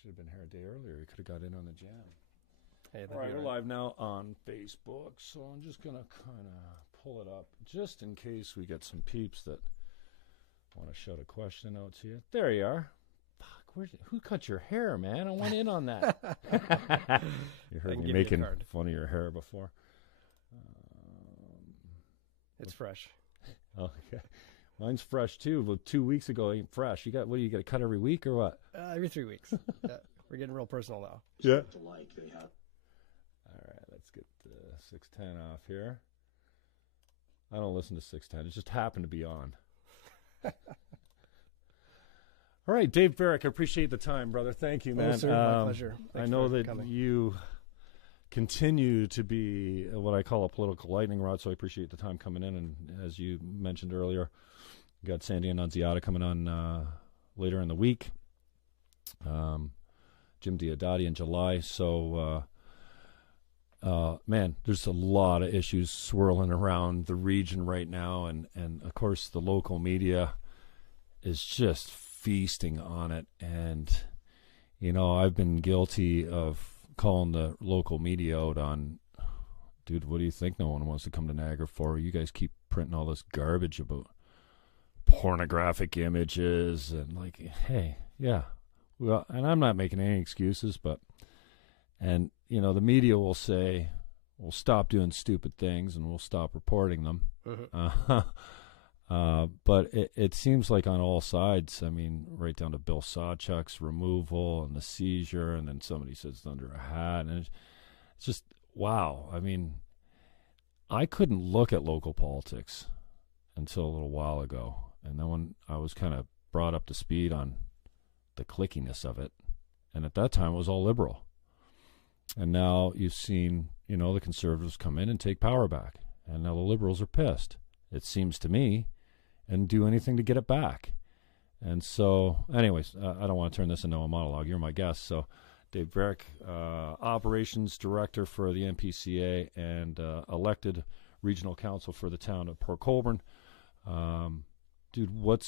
Should have been here a day earlier. You could have got in on the jam. Hey, all right, we're live now on Facebook, so I'm just going to kind of pull it up just in case we get some peeps that want to shout a question out to you. There you are. Fuck, who cut your hair, man? I went in on that. You heard me making fun of your hair before. It's fresh. Okay. Mine's fresh, too. But 2 weeks ago, ain't fresh. You got, what do you got to cut every week or what? Every 3 weeks. We're getting real personal now. Yeah. All right, let's get the 610 off here. I don't listen to 610. It just happened to be on. All right, Dave Barrick, I appreciate the time, brother. Thank you, man. Oh, sir, my pleasure. Thanks I know that coming. You continue to be what I call a political lightning rod, so I appreciate the time coming in. And as you mentioned earlier, you got Sandy Annunziata coming on later in the week. Jim Diodati in July. So, man, there's a lot of issues swirling around the region right now. And of course, the local media is just feasting on it. And, you know, I've been guilty of calling the local media out on, dude, what do you think no one wants to come to Niagara for? You guys keep printing all this garbage about pornographic images and like, hey, yeah. Well, and I'm not making any excuses, but, and, you know, the media will say, we'll stop doing stupid things and we'll stop reporting them. But it seems like on all sides, I mean, right down to Bill Sawchuk's removal and the seizure, and then somebody says under a hat, and it's just, wow. I mean, I couldn't look at local politics until a little while ago. And then when I was kind of brought up to speed on the clickiness of it, and at that time it was all liberal. And now you've seen, you know, the conservatives come in and take power back, and now the liberals are pissed, it seems to me, and do anything to get it back. And so, anyways, I don't want to turn this into a monologue. You're my guest. So, Dave Barrick, Operations Director for the NPCA and elected Regional Council for the town of Port Colborne. Dude, what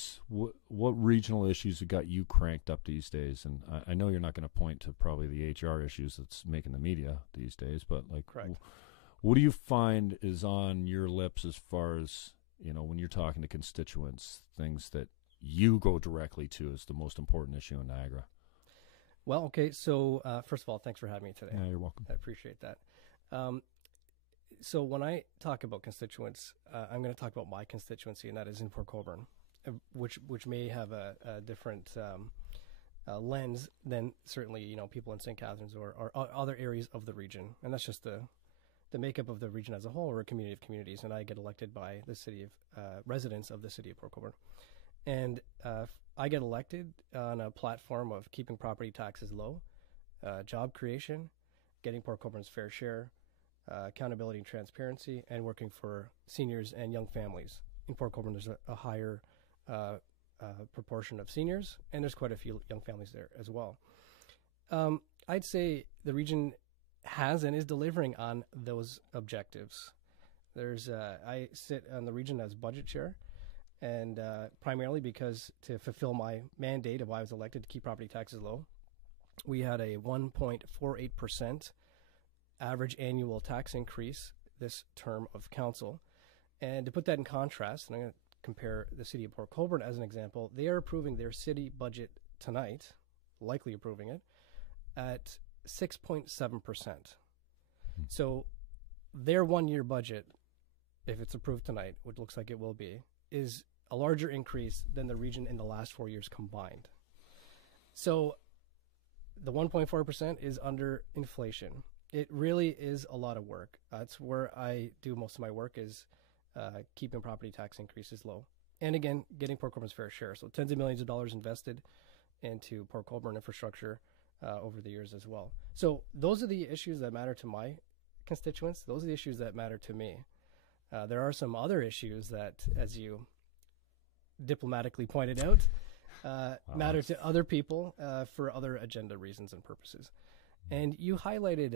regional issues have got you cranked up these days? And I know you're not going to point to probably the HR issues that's making the media these days, but like, what do you find is on your lips as far as, you know, when you're talking to constituents, things that you go directly to as the most important issue in Niagara? Well, okay, so first of all, thanks for having me today. Yeah, you're welcome. I appreciate that. So when I talk about constituents, I'm going to talk about my constituency, and that is in Port Colborne, which may have a different lens than certainly, you know, people in St. Catharines or other areas of the region. And that's just the makeup of the region as a whole. We're a community of communities, and I get elected by the city of residents of the city of Port Colborne. And I get elected on a platform of keeping property taxes low, job creation, getting Port Colborne's fair share, accountability and transparency, and working for seniors and young families. In Port Colborne, there's a higher proportion of seniors, and there's quite a few young families there as well. I'd say the region has and is delivering on those objectives. I sit on the region as budget chair, and primarily because to fulfill my mandate of why I was elected to keep property taxes low, we had a 1.48% average annual tax increase this term of council. And to put that in contrast, and I'm going to compare the city of Port Colborne as an example, they are approving their city budget tonight, likely approving it, at 6.7%. So their one-year budget, if it's approved tonight, which looks like it will be, is a larger increase than the region in the last 4 years combined. So the 1.4% is under inflation. It really is a lot of work. That's where I do most of my work, is keeping property tax increases low. And again, getting Port Colborne's fair share. So tens of millions of dollars invested into Port Colborne infrastructure over the years as well. So those are the issues that matter to my constituents. Those are the issues that matter to me. There are some other issues that, as you diplomatically pointed out, matter to other people for other agenda reasons and purposes. And you highlighted,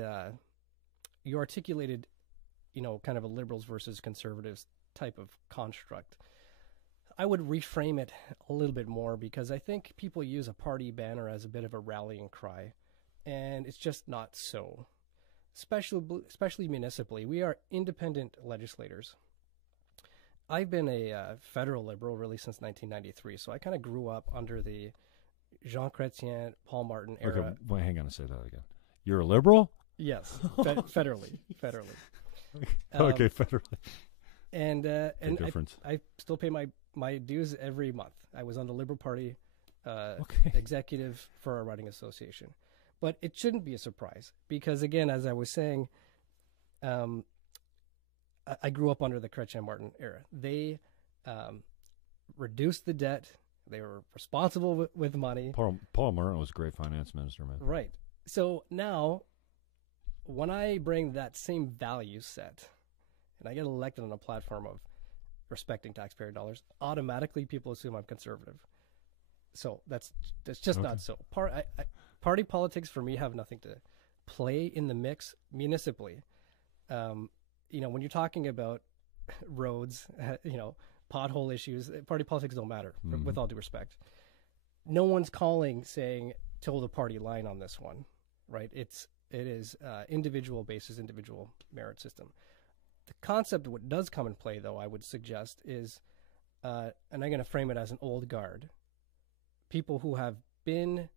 you articulated, you know, kind of a liberals versus conservatives type of construct. I would reframe it a little bit more, because I think people use a party banner as a bit of a rallying cry, and it's just not so. Especially municipally, we are independent legislators. I've been a federal liberal really since 1993, so I kind of grew up under the Jean Chrétien, Paul Martin era. Okay, wait, hang on, say that again. You're a liberal? Yes, federally. Okay, federally. And difference. I still pay my dues every month. I was on the Liberal Party executive for our riding association. But it shouldn't be a surprise, because, again, as I was saying, I grew up under the Chrétien-Martin era. They reduced the debt. They were responsible with money. Paul Martin was a great finance minister, man. Right. So now, when I bring that same value set, and I get elected on a platform of respecting taxpayer dollars, automatically people assume I'm conservative. So that's just not so. Party politics for me have nothing to play in the mix municipally. When you're talking about roads, pothole issues, party politics don't matter, with all due respect. No one's calling saying toe the party line on this one, right? It is individual basis, individual merit system. The concept of what does come in play, though, I would suggest is, and I'm going to frame it as an old guard, people who have been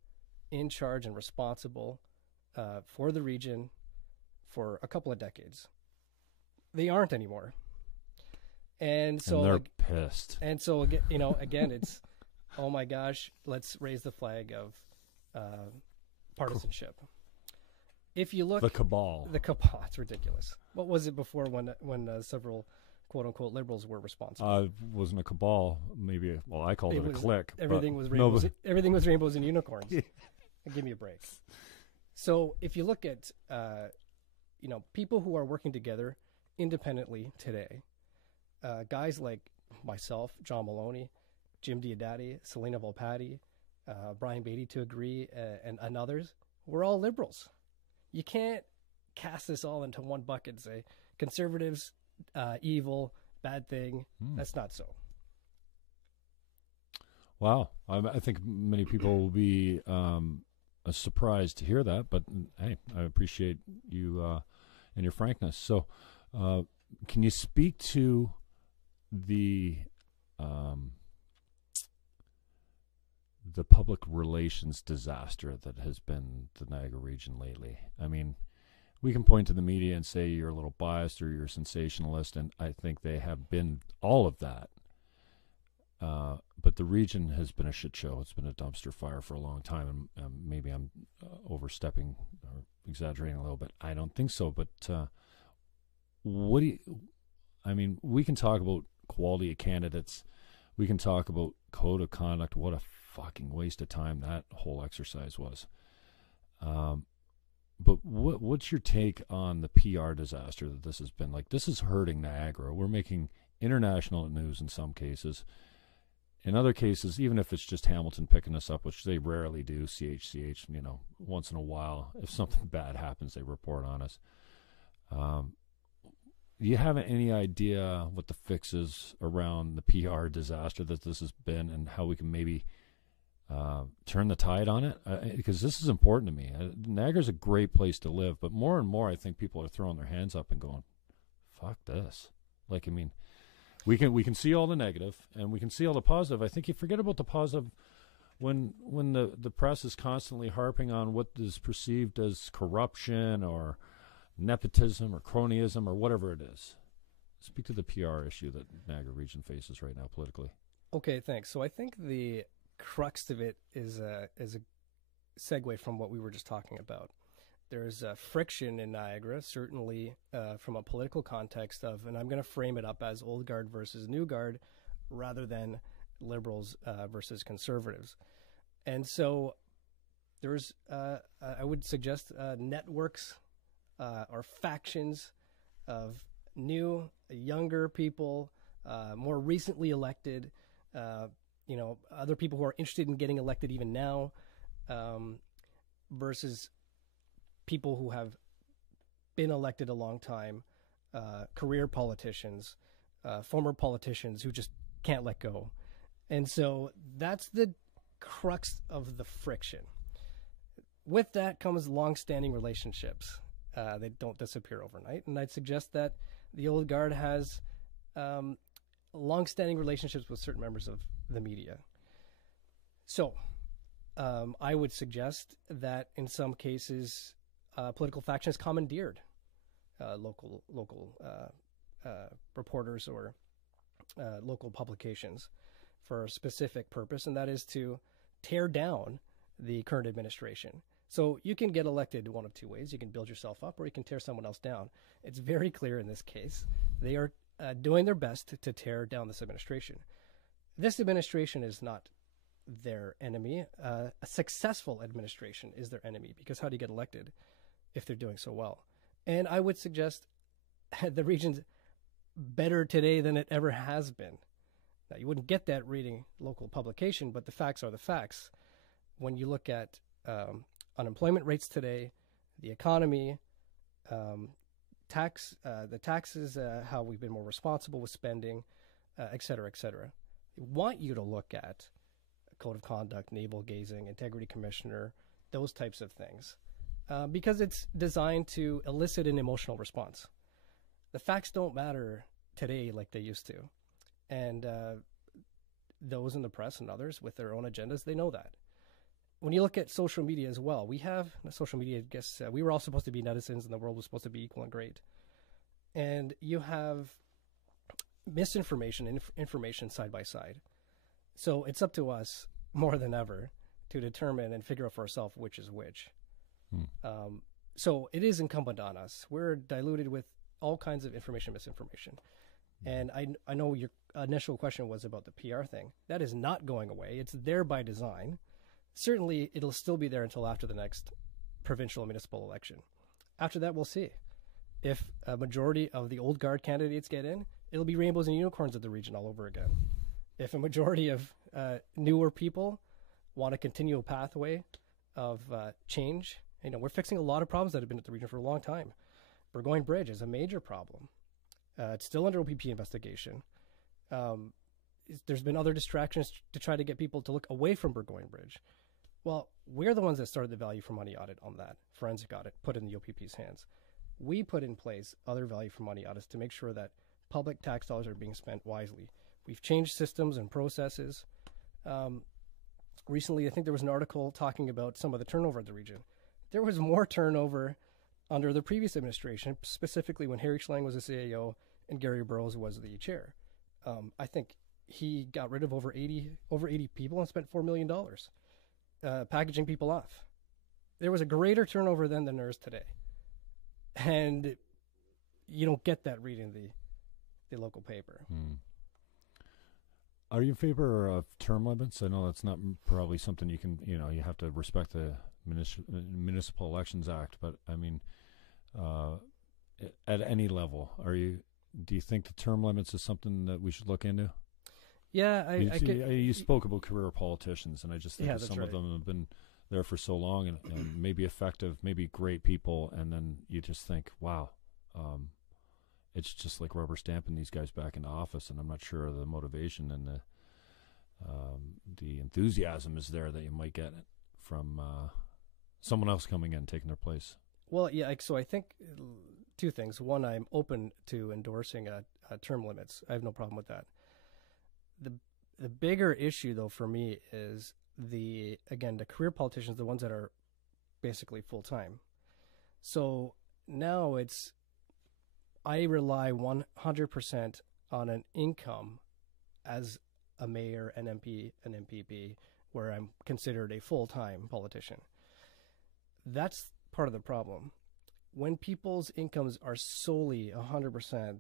in charge and responsible for the region for a couple of decades. They aren't anymore. And so they're pissed. And so, again, it's, oh my gosh, let's raise the flag of partisanship. If you look... The cabal. It's ridiculous. What was it before when several quote-unquote liberals were responsible? It wasn't a cabal. Maybe, I called it a clique. Everything was rainbows. Everything was rainbows and unicorns. Give me a break. So if you look at, people who are working together independently today, guys like myself, John Maloney, Jim Diodati, Selena Volpatti, Brian Beatty to agree, and others, we're all liberals. You can't cast this all into one bucket and say conservatives, evil, bad thing. That's not so. Wow. I think many people will be surprised to hear that, but hey, I appreciate you and your frankness. So can you speak to the public relations disaster that has been the Niagara region lately? I mean, we can point to the media and say you're a little biased or you're a sensationalist, and I think they have been all of that. But the region has been a shit show. It's been a dumpster fire for a long time, and maybe I'm overstepping or exaggerating a little bit. I don't think so, but we can talk about quality of candidates. We can talk about code of conduct. What a fucking waste of time that whole exercise was. But what's your take on the PR disaster that this has been? Like, this is hurting Niagara. We're making international news in some cases. In other cases, even if it's just Hamilton picking us up, which they rarely do, CHCH, once in a while, if something bad happens, they report on us. Do you have any idea what the fix is around the PR disaster that this has been, and how we can maybe turn the tide on it? Because this is important to me. Niagara's a great place to live, but more and more I think people are throwing their hands up and going, fuck this. We can see all the negative and we can see all the positive. I think you forget about the positive when the press is constantly harping on what is perceived as corruption or nepotism or cronyism or whatever it is. Speak to the PR issue that Niagara region faces right now politically. Okay, thanks. So I think the crux of it is a segue from what we were just talking about. There's friction in Niagara, certainly from a political context of, and I'm going to frame it up as old guard versus new guard rather than liberals versus conservatives. And so there's, I would suggest networks or factions of new, younger people, more recently elected, other people who are interested in getting elected even now, versus people who have been elected a long time, career politicians, former politicians who just can't let go. And so that's the crux of the friction. With that comes long-standing relationships. They don't disappear overnight. And I'd suggest that the old guard has long-standing relationships with certain members of the media. So I would suggest that in some cases, political factions commandeered local reporters or local publications for a specific purpose, and that is to tear down the current administration. So you can get elected one of two ways. You can build yourself up, or you can tear someone else down. It's very clear in this case. They are doing their best to tear down this administration. This administration is not their enemy. A successful administration is their enemy, because how do you get elected if they're doing so well? And I would suggest the region's better today than it ever has been. Now, you wouldn't get that reading local publication, but the facts are the facts. When you look at unemployment rates today, the economy, the taxes, how we've been more responsible with spending, et cetera, et cetera. I want you to look at code of conduct, navel gazing, integrity commissioner, those types of things, because it's designed to elicit an emotional response. The facts don't matter today like they used to. And those in the press and others with their own agendas, they know that. When you look at social media as well, we have social media, I guess we were all supposed to be netizens and the world was supposed to be equal and great. And you have misinformation and information side by side. So it's up to us more than ever to determine and figure out for ourselves which is which. So it is incumbent on us. We're diluted with all kinds of information, misinformation. And I know your initial question was about the PR thing. That is not going away. It's there by design. Certainly, it'll still be there until after the next provincial and municipal election. After that, we'll see. If a majority of the old guard candidates get in, it'll be rainbows and unicorns of the region all over again. If a majority of newer people want to continue a pathway of change, we're fixing a lot of problems that have been at the region for a long time. Burgoyne Bridge is a major problem. It's still under OPP investigation. There's been other distractions to try to get people to look away from Burgoyne Bridge. Well, we're the ones that started the value for money audit on that, forensic audit, put in the OPP's hands. We put in place other value for money audits to make sure that public tax dollars are being spent wisely. We've changed systems and processes. Recently, I think there was an article talking about some of the turnover in the region. There was more turnover under the previous administration, specifically when Harry Schlang was the CAO and Gary Burrows was the chair. I think he got rid of over 80 people and spent $4 million packaging people off. There was a greater turnover then than there is today. And you don't get that reading the local paper. Are you in favor of term limits? I know that's not probably something you can, you have to respect the Municipal Elections Act, but I mean, at any level, do you think the term limits is something that we should look into? Yeah, you spoke about career politicians, and I just think some of them have been there for so long and maybe effective, maybe great people, and then you just think, wow, it's just like rubber stamping these guys back into office, and I'm not sure the motivation and the enthusiasm is there that you might get from someone else coming in, taking their place. Well, yeah, so I think two things. One, I'm open to endorsing term limits. I have no problem with that. The bigger issue, though, for me is the career politicians, the ones that are basically full-time. So now I rely 100% on an income as a mayor, an MP, an MPP, where I'm considered a full-time politician. That's part of the problem. When people's incomes are solely 100%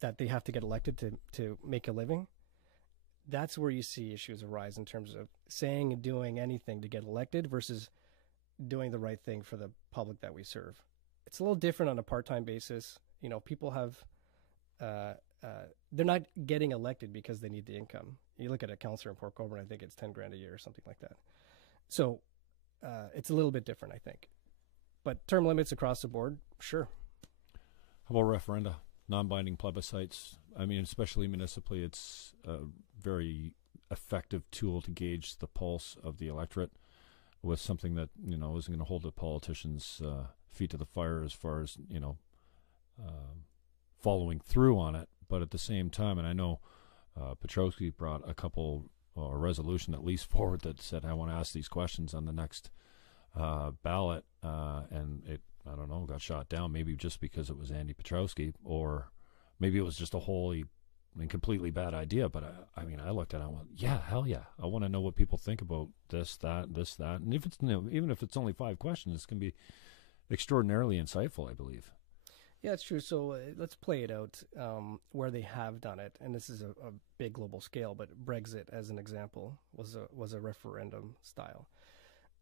that they have to get elected to make a living, that's where you see issues arise in terms of saying and doing anything to get elected versus doing the right thing for the public that we serve. It's a little different on a part-time basis. People have, they're not getting elected because they need the income. You look at a councillor in Port Colborne, I think it's $10,000 a year or something like that. So it's a little bit different, I think. But term limits across the board, sure. How about referenda? Non-binding plebiscites, I mean, especially municipally, it's a very effective tool to gauge the pulse of the electorate with something that, isn't going to hold the politicians' feet to the fire as far as, following through on it. But at the same time, and I know Petrowski brought a resolution at least forward that said, I want to ask these questions on the next ballot, and it, I don't know, got shot down, maybe just because it was Andy Petrowski, or maybe it was just a wholly and completely bad idea. But I mean, I looked at it and went, yeah, hell yeah, I want to know what people think about this, that, and if it's even if it's only 5 questions, it's going to be extraordinarily insightful, I believe. Yeah, it's true. So let's play it out where they have done it, and this is a big global scale. But Brexit, as an example, was a referendum style,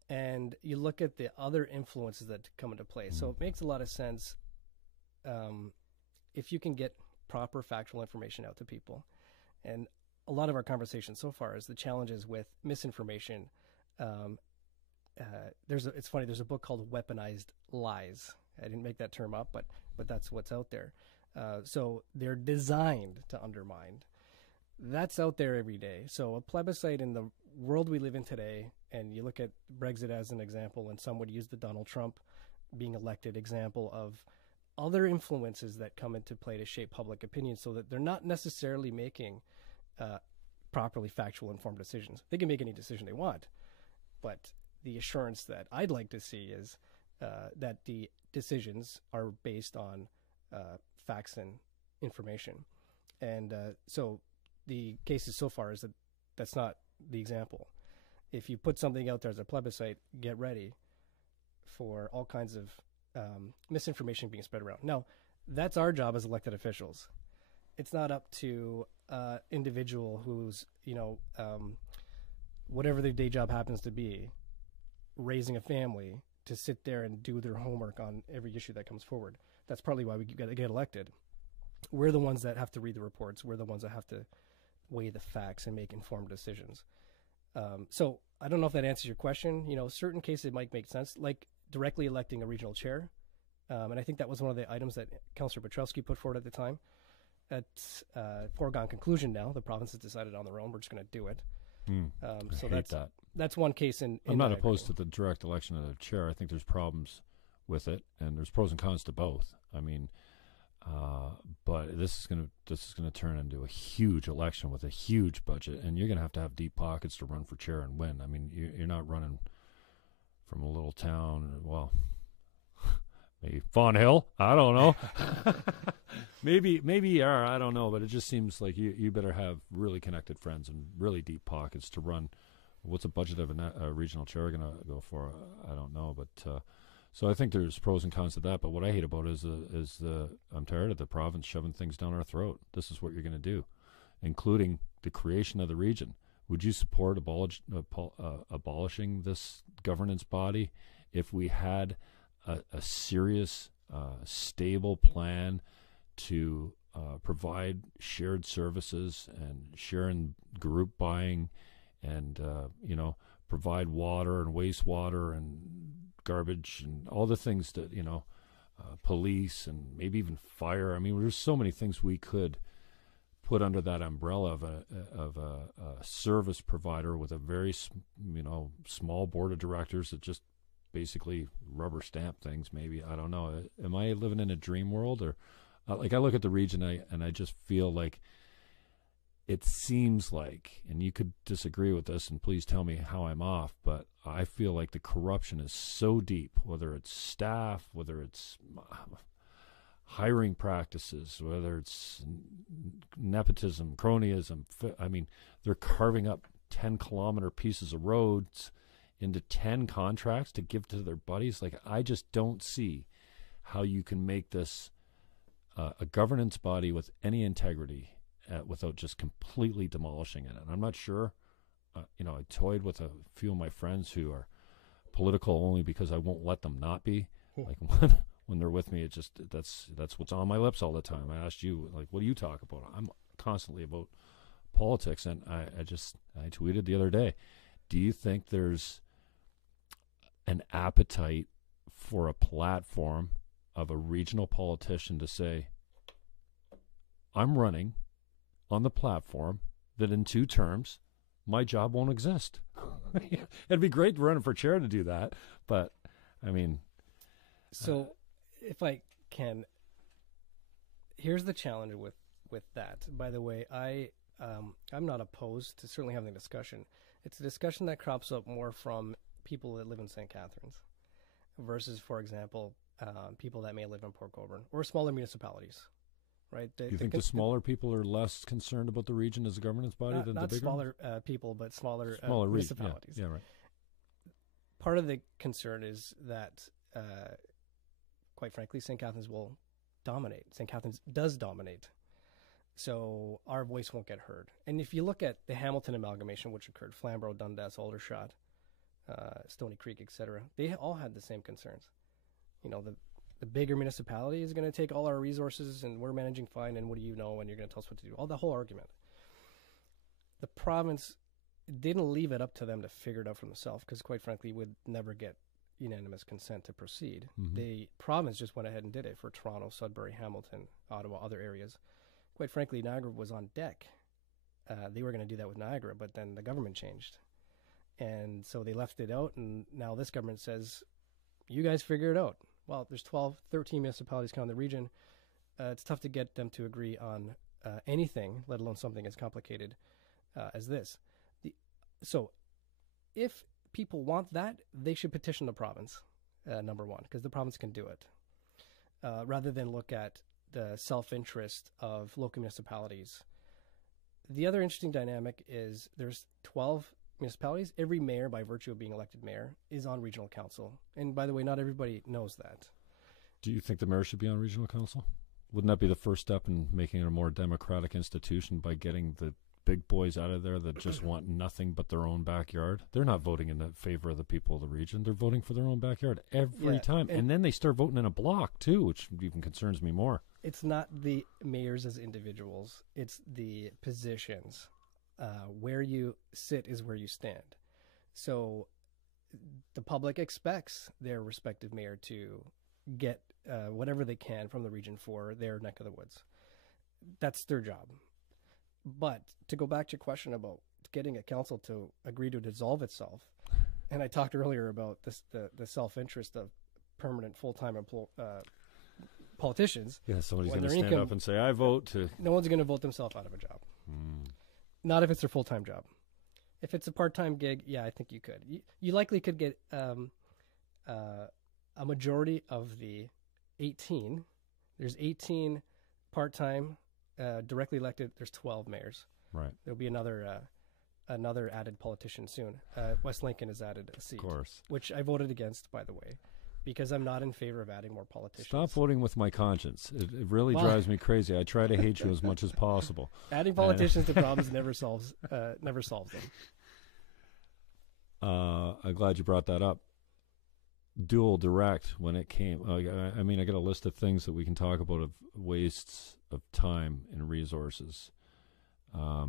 and you look at the other influences that come into play. So it makes a lot of sense if you can get proper factual information out to people. And a lot of our conversation so far is the challenges with misinformation. It's funny. There's a book called Weaponized Lies. I didn't make that term up, but that's what's out there. So they're designed to undermine. That's out there every day. So a plebiscite in the world we live in today, and you look at Brexit as an example, and some would use the Donald Trump being elected example of other influences that come into play to shape public opinion, so that they're not necessarily making properly factual, informed decisions. They can make any decision they want, but the assurance that I'd like to see is that the decisions are based on facts and information. And so the cases so far is that that's not the example. If you put something out there as a plebiscite, get ready for all kinds of misinformation being spread around. Now, that's our job as elected officials. It's not up to individual who's, whatever their day job happens to be, raising a family, to sit there and do their homework on every issue that comes forward. That's partly why we get elected. We're the ones that have to read the reports. We're the ones that have to weigh the facts and make informed decisions. So I don't know if that answers your question. Certain cases it might make sense, like directly electing a regional chair. And I think that was one of the items that Councillor Petrowski put forward at the time. At foregone conclusion now, the province has decided on their own. We're just going to do it. So that's one case in I'm not opposed to the direct election of the chair. I think there's problems with it, and there's pros and cons to both. I mean, but this is gonna turn into a huge election with a huge budget, and you're gonna have to have deep pockets to run for chair and win. I mean, you're not running from a little town. Well, maybe Fawn Hill. I don't know. maybe I don't know, but it just seems like you better have really connected friends and really deep pockets to run. What's the budget of a regional chair going to go for? I don't know, but so I think there's pros and cons to that. But what I hate about it is I'm tired of the province shoving things down our throat. This is what you're going to do, including the creation of the region. Would you support abolishing this governance body if we had a serious, stable plan to provide shared services and sharing group buying and, provide water and wastewater and garbage and all the things that, police and maybe even fire. I mean, there's so many things we could put under that umbrella of a service provider with a very, small board of directors that just basically rubber stamp things. Maybe, I don't know. Am I living in a dream world? Or I look at the region and I just feel like it seems like, and you could disagree with this and please tell me how I'm off, but I feel like the corruption is so deep, whether it's staff, whether it's hiring practices, whether it's nepotism, cronyism. I mean, they're carving up 10-kilometer pieces of roads into 10 contracts to give to their buddies. Like, I just don't see how you can make this a governance body with any integrity without just completely demolishing it. And I'm not sure. I toyed with a few of my friends who are political only because I won't let them not be. Like when they're with me, it just that's what's on my lips all the time. I asked you, like, what do you talk about? I'm constantly about politics, and I tweeted the other day. Do you think there's an appetite for a platform of a regional politician to say, I'm running on the platform that in 2 terms, my job won't exist. It'd be great running for chair to do that, but I mean. So if I can, here's the challenge with that. By the way, I'm not opposed to certainly having a discussion. It's a discussion that crops up more from people that live in St. Catharines versus, for example, people that may live in Port Colborne or smaller municipalities, right? Do you think the smaller people are less concerned about the region as a governance body than the bigger? Not smaller people, but smaller municipalities. Yeah, right. Part of the concern is that, quite frankly, St. Catharines will dominate. St. Catharines does dominate. So our voice won't get heard. And if you look at the Hamilton amalgamation, which occurred, Flamborough, Dundas, Aldershot, Stony Creek, etc., they all had the same concerns. You know, the bigger municipality is going to take all our resources and we're managing fine and what do you know and you're going to tell us what to do. All the whole argument. The province didn't leave it up to them to figure it out for themselves because, quite frankly, would never get unanimous consent to proceed. Mm-hmm. The province just went ahead and did it for Toronto, Sudbury, Hamilton, Ottawa, other areas. Quite frankly, Niagara was on deck. They were going to do that with Niagara, but then the government changed. And so they left it out, and now this government says, you guys figure it out. Well, there's 12, 13 municipalities counting the region. It's tough to get them to agree on anything, let alone something as complicated as this. So if people want that, they should petition the province, number one, because the province can do it, rather than look at the self-interest of local municipalities. The other interesting dynamic is there's 12 municipalities. Every mayor, by virtue of being elected mayor, is on regional council. And by the way, not everybody knows that. Do you think the mayor should be on regional council? Wouldn't that be the first step in making it a more democratic institution by getting the big boys out of there that just want nothing but their own backyard? They're not voting in favor of the people of the region. They're voting for their own backyard every time. And then they start voting in a block, too, which even concerns me more. It's not the mayors as individuals. It's the positions. Where you sit is where you stand. So the public expects their respective mayor to get whatever they can from the region for their neck of the woods. That's their job. But to go back to your question about getting a council to agree to dissolve itself, and I talked earlier about this, the self-interest of permanent full-time politicians. Yeah, somebody's going to stand up and say, I vote to... No one's going to vote themselves out of a job. Not if it's their full-time job. If it's a part-time gig, yeah, I think you could. You likely could get a majority of the 18. There's 18 part-time directly elected. There's 12 mayors. Right. There'll be another added politician soon. West Lincoln has added a seat. Of course. Which I voted against, by the way, because I'm not in favor of adding more politicians. Stop voting with my conscience. It really drives me crazy. I try to hate you as much as possible. Adding politicians to problems never solves them. I'm glad you brought that up. Dual direct, when it came, I mean, I got a list of things that we can talk about of wastes of time and resources. Are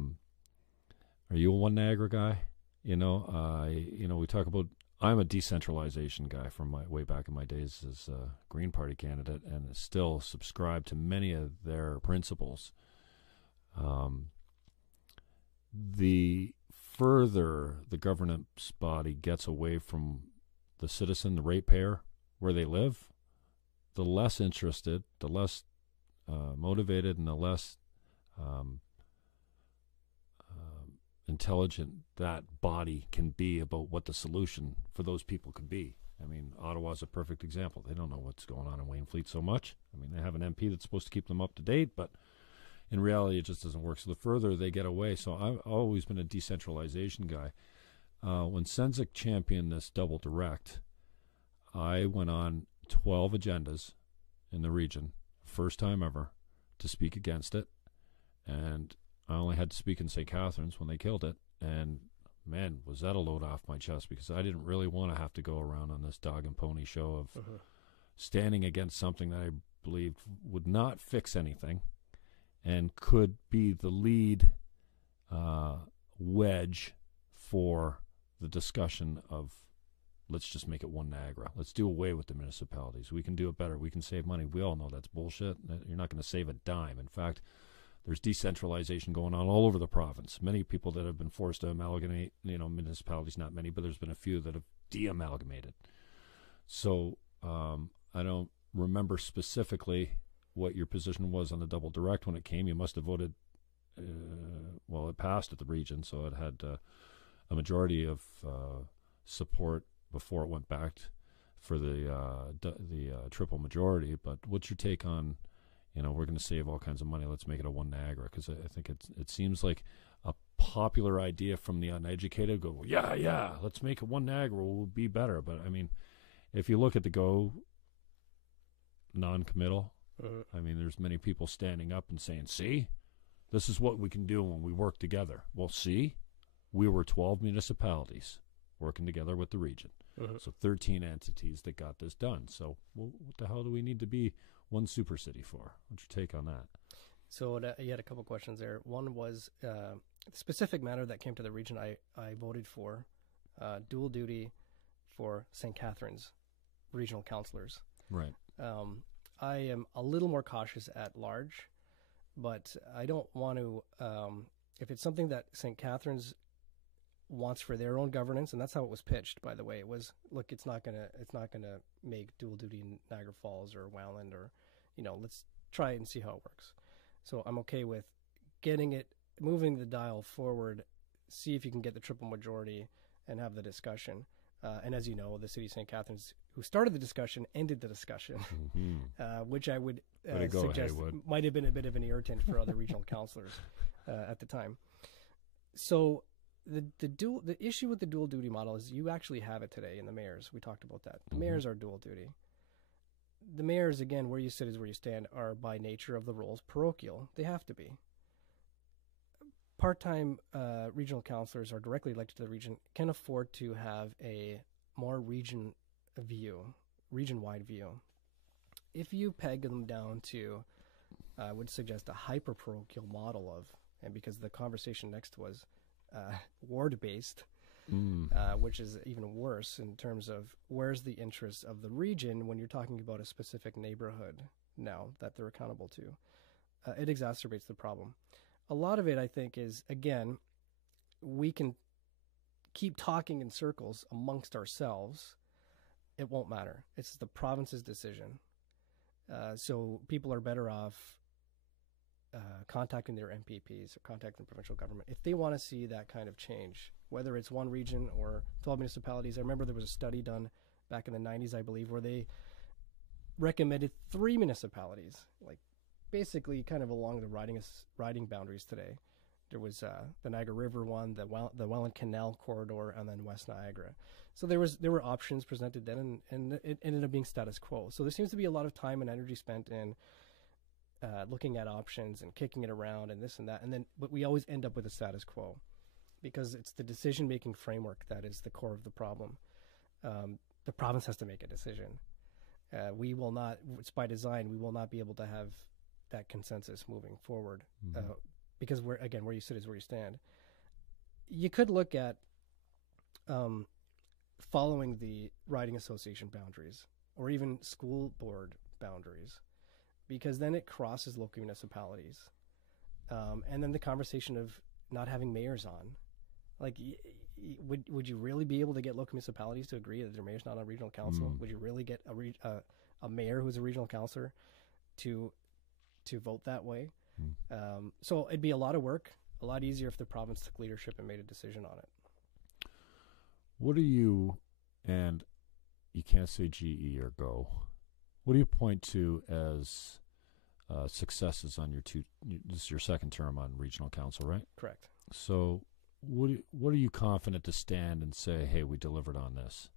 you a One Niagara guy? We talk about, I'm a decentralization guy from my way back in my days as a Green Party candidate, and still subscribe to many of their principles. The further the governance body gets away from the citizen, the ratepayer, where they live, the less interested, the less motivated, and the less intelligent that body can be about what the solution for those people could be. I mean, Ottawa's a perfect example. They don't know what's going on in Waynflete so much. I mean, they have an MP that's supposed to keep them up to date, but in reality, it just doesn't work. So the further they get away, so I've always been a decentralization guy. When Senzik championed this double direct, I went on 12 agendas in the region, first time ever, to speak against it. And I only had to speak in St. Catharines when they killed it. And, man, was that a load off my chest, because I didn't really want to have to go around on this dog and pony show of standing against something that I believed would not fix anything and could be the lead wedge for the discussion of, let's just make it one Niagara. Let's do away with the municipalities. We can do it better. We can save money. We all know that's bullshit. You're not going to save a dime. In fact, There's decentralization going on all over the province. Many people that have been forced to amalgamate, municipalities, not many, but there's been a few that have de-amalgamated. So I don't remember specifically what your position was on the double direct when it came. You must have voted, it passed at the region, so it had a majority of support before it went back for the triple majority. But what's your take on, we're going to save all kinds of money, let's make it a one Niagara? Because I think it seems like a popular idea from the uneducated. Go, well, yeah, let's make it one Niagara, will be better. But I mean, if you look at the Go non-committal, there's many people standing up and saying, see, this is what we can do when we work together. Well, see, we were 12 municipalities working together with the region. So 13 entities that got this done. So what the hell do we need to be one super city for? What's your take on that? So you had a couple questions there. One was the specific matter that came to the region. I voted for dual duty for St. Catharines regional councillors. Right. I am a little more cautious at large, but I don't want to, if it's something that St. Catharines wants for their own governance, and that's how it was pitched, by the way. It was, look, it's not gonna make dual duty in Niagara Falls or Welland, or let's try it and see how it works. So I'm okay with moving the dial forward, see if you can get the triple majority and have the discussion. And as you know, the city of St. Catharines, who started the discussion, ended the discussion, which I would suggest might have been a bit of an irritant for other regional councillors at the time. So the issue with the dual duty model is you actually have it today in the mayors. We talked about that. The mayors are dual duty. The mayors, again, where you sit is where you stand, are by nature of the roles parochial. They have to be. Part-time regional councillors are directly elected to the region, can afford to have a more region-wide view. If you peg them down to, I would suggest a hyper-parochial model of, and because the conversation next was ward-based, which is even worse in terms of where's the interest of the region when you're talking about a specific neighborhood now that they're accountable to. It exacerbates the problem. A lot of it, I think, is, again, we can keep talking in circles amongst ourselves. It won't matter. It's the province's decision. So people are better off contacting their MPPs or contacting the provincial government if they want to see that kind of change, whether it's one region or 12 municipalities. I remember there was a study done back in the 90s, I believe, where they recommended 3 municipalities, like basically kind of along the riding boundaries today. There was the Niagara River one, the Welland Canal corridor, and then West Niagara. So there were options presented then, and it ended up being status quo. So there seems to be a lot of time and energy spent in looking at options and kicking it around and this and that, but we always end up with a status quo because it's the decision-making framework that is the core of the problem. The province has to make a decision. We will not, it's by design, we will not be able to have that consensus moving forward because where you sit is where you stand. You could look at following the riding association boundaries or even school board boundaries, because then it crosses local municipalities. And then the conversation of not having mayors on. Like, would you really be able to get local municipalities to agree that their mayor's not on regional council? Would you really get a mayor who's a regional councillor to vote that way? So it'd be a lot of work, a lot easier if the province took leadership and made a decision on it. What do you, and you can't say GE or Go, what do you point to as successes on this is your second term on regional council, right? Correct. So what are you confident to stand and say, hey, we delivered on this?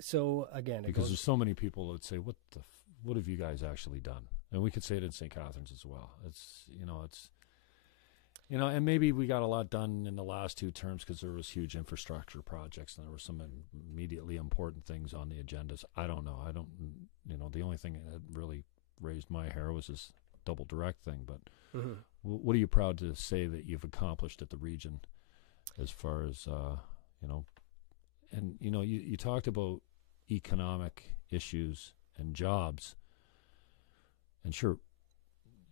So again, because there's so many people that say, what have you guys actually done? And we could say it in St. Catharines as well. And maybe we got a lot done in the last 2 terms because there was huge infrastructure projects and there were some immediately important things on the agendas. I don't know. The only thing that really raised my hair was this double direct thing. But what are you proud to say that you've accomplished at the region as far as, and, you talked about economic issues and jobs. And sure,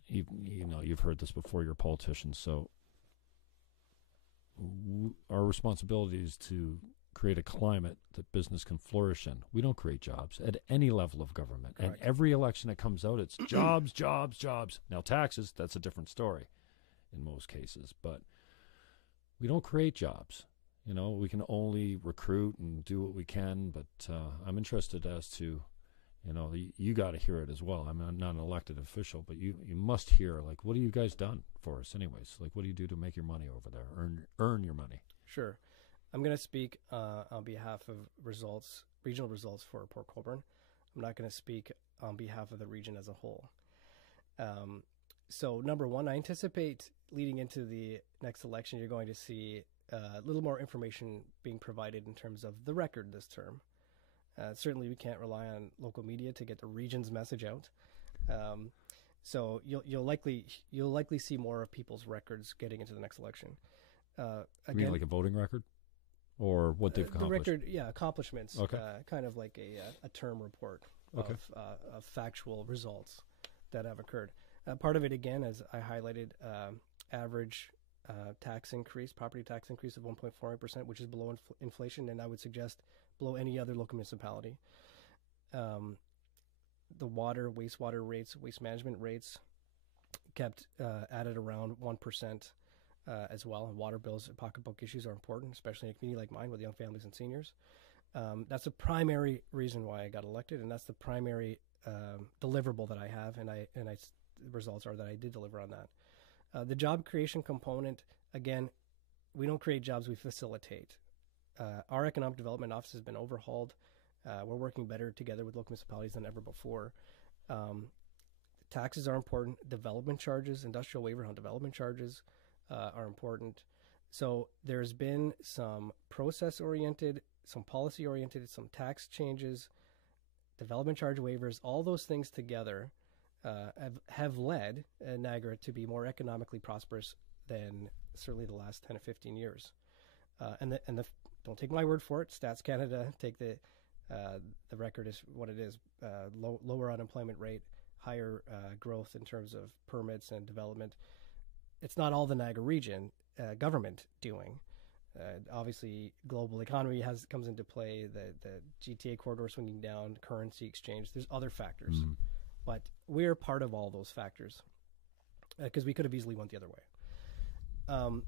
you've heard this before, you're politicians, so our responsibility is to create a climate that business can flourish in. We don't create jobs at any level of government. Correct. And every election that comes out, it's jobs, jobs, jobs. Now, taxes, that's a different story in most cases. But we don't create jobs. We can only recruit and do what we can. But I'm interested as to, you got to hear it as well. I'm not an elected official, but you must hear, like, what have you guys done for us anyways? Like, what do you do to make your money over there, earn your money? Sure. I'm going to speak on behalf of regional results for Port Colborne. I'm not going to speak on behalf of the region as a whole. So number one, I anticipate leading into the next election, you're going to see a little more information being provided in terms of the record this term. Certainly we can't rely on local media to get the region's message out. So you'll likely see more of people's records getting into the next election. You mean like a voting record? Or what they've accomplished? The record, accomplishments. Okay. Kind of like a term report of factual results that have occurred. Part of it, again, as I highlighted, average tax increase, property tax increase of 1.48%, which is below inflation, and I would suggest below any other local municipality. The water, wastewater rates, waste management rates kept added around 1%. As well. And water bills and pocketbook issues are important, especially in a community like mine with young families and seniors. That's the primary reason why I got elected, and that's the primary deliverable that I have, and the results are that I did deliver on that. The job creation component, again, we don't create jobs, we facilitate. Our economic development office has been overhauled. We're working better together with local municipalities than ever before. Taxes are important. Development charges, industrial waiver on development charges, are important. So there's been some process-oriented, some policy-oriented, some tax changes, development charge waivers, all those things together have led Niagara to be more economically prosperous than certainly the last 10 or 15 years. Don't take my word for it. Stats Canada take the record is what it is. Lower unemployment rate, higher growth in terms of permits and development. It's not all the Niagara region government doing. Obviously, global economy comes into play, the GTA corridor swinging down, currency exchange. There's other factors. But we're part of all those factors because we could have easily went the other way.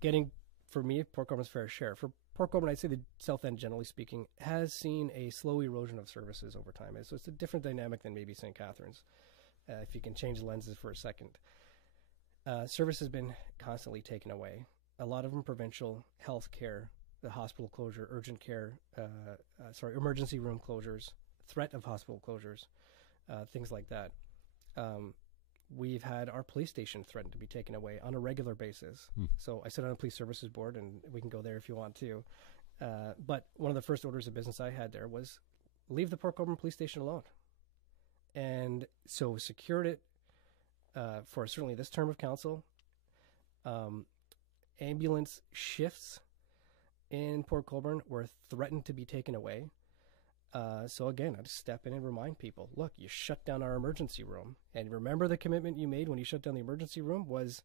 Getting, for me, Port Colborne's fair share. For Port Colborne, I'd say the South End, generally speaking, has seen a slow erosion of services over time. So it's a different dynamic than maybe St. Catharines, if you can change lenses for a second. Service has been constantly taken away. A lot of them provincial health care, the hospital closure, urgent care, emergency room closures, threat of hospital closures, things like that. We've had our police station threatened to be taken away on a regular basis. So I sit on a police services board, and we can go there if you want to. But one of the first orders of business I had there was leave the Port Colborne police station alone. And so secured it for certainly this term of council. Ambulance shifts in Port Colborne were threatened to be taken away. So again, I just step in and remind people, look, you shut down our emergency room. And remember the commitment you made when you shut down the emergency room was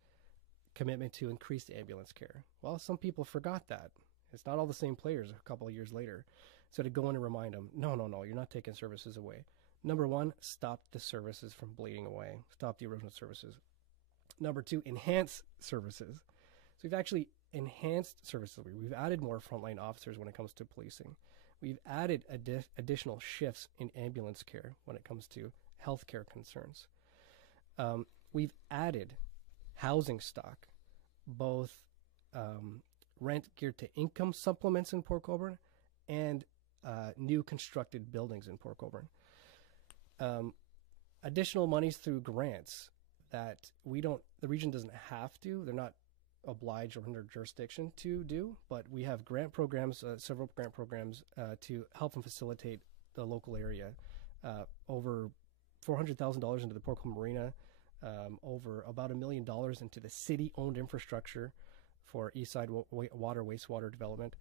commitment to increase the ambulance care. Well, some people forgot that. It's not all the same players a couple of years later. So to go in and remind them, no, you're not taking services away. Number one, stop the services from bleeding away. Stop the erosion of services. Number two, enhance services. So we've actually enhanced services. We've added more frontline officers when it comes to policing. We've added additional shifts in ambulance care when it comes to healthcare concerns. We've added housing stock, both rent geared to income supplements in Port Colborne and new constructed buildings in Port Colborne. Additional monies through grants that the region doesn't have to. They're not obliged or under jurisdiction to do, but we have grant programs, several grant programs to help and facilitate the local area. Over $400,000 into the Port Colborne Marina, over about $1 million into the city-owned infrastructure for Eastside water, wastewater development.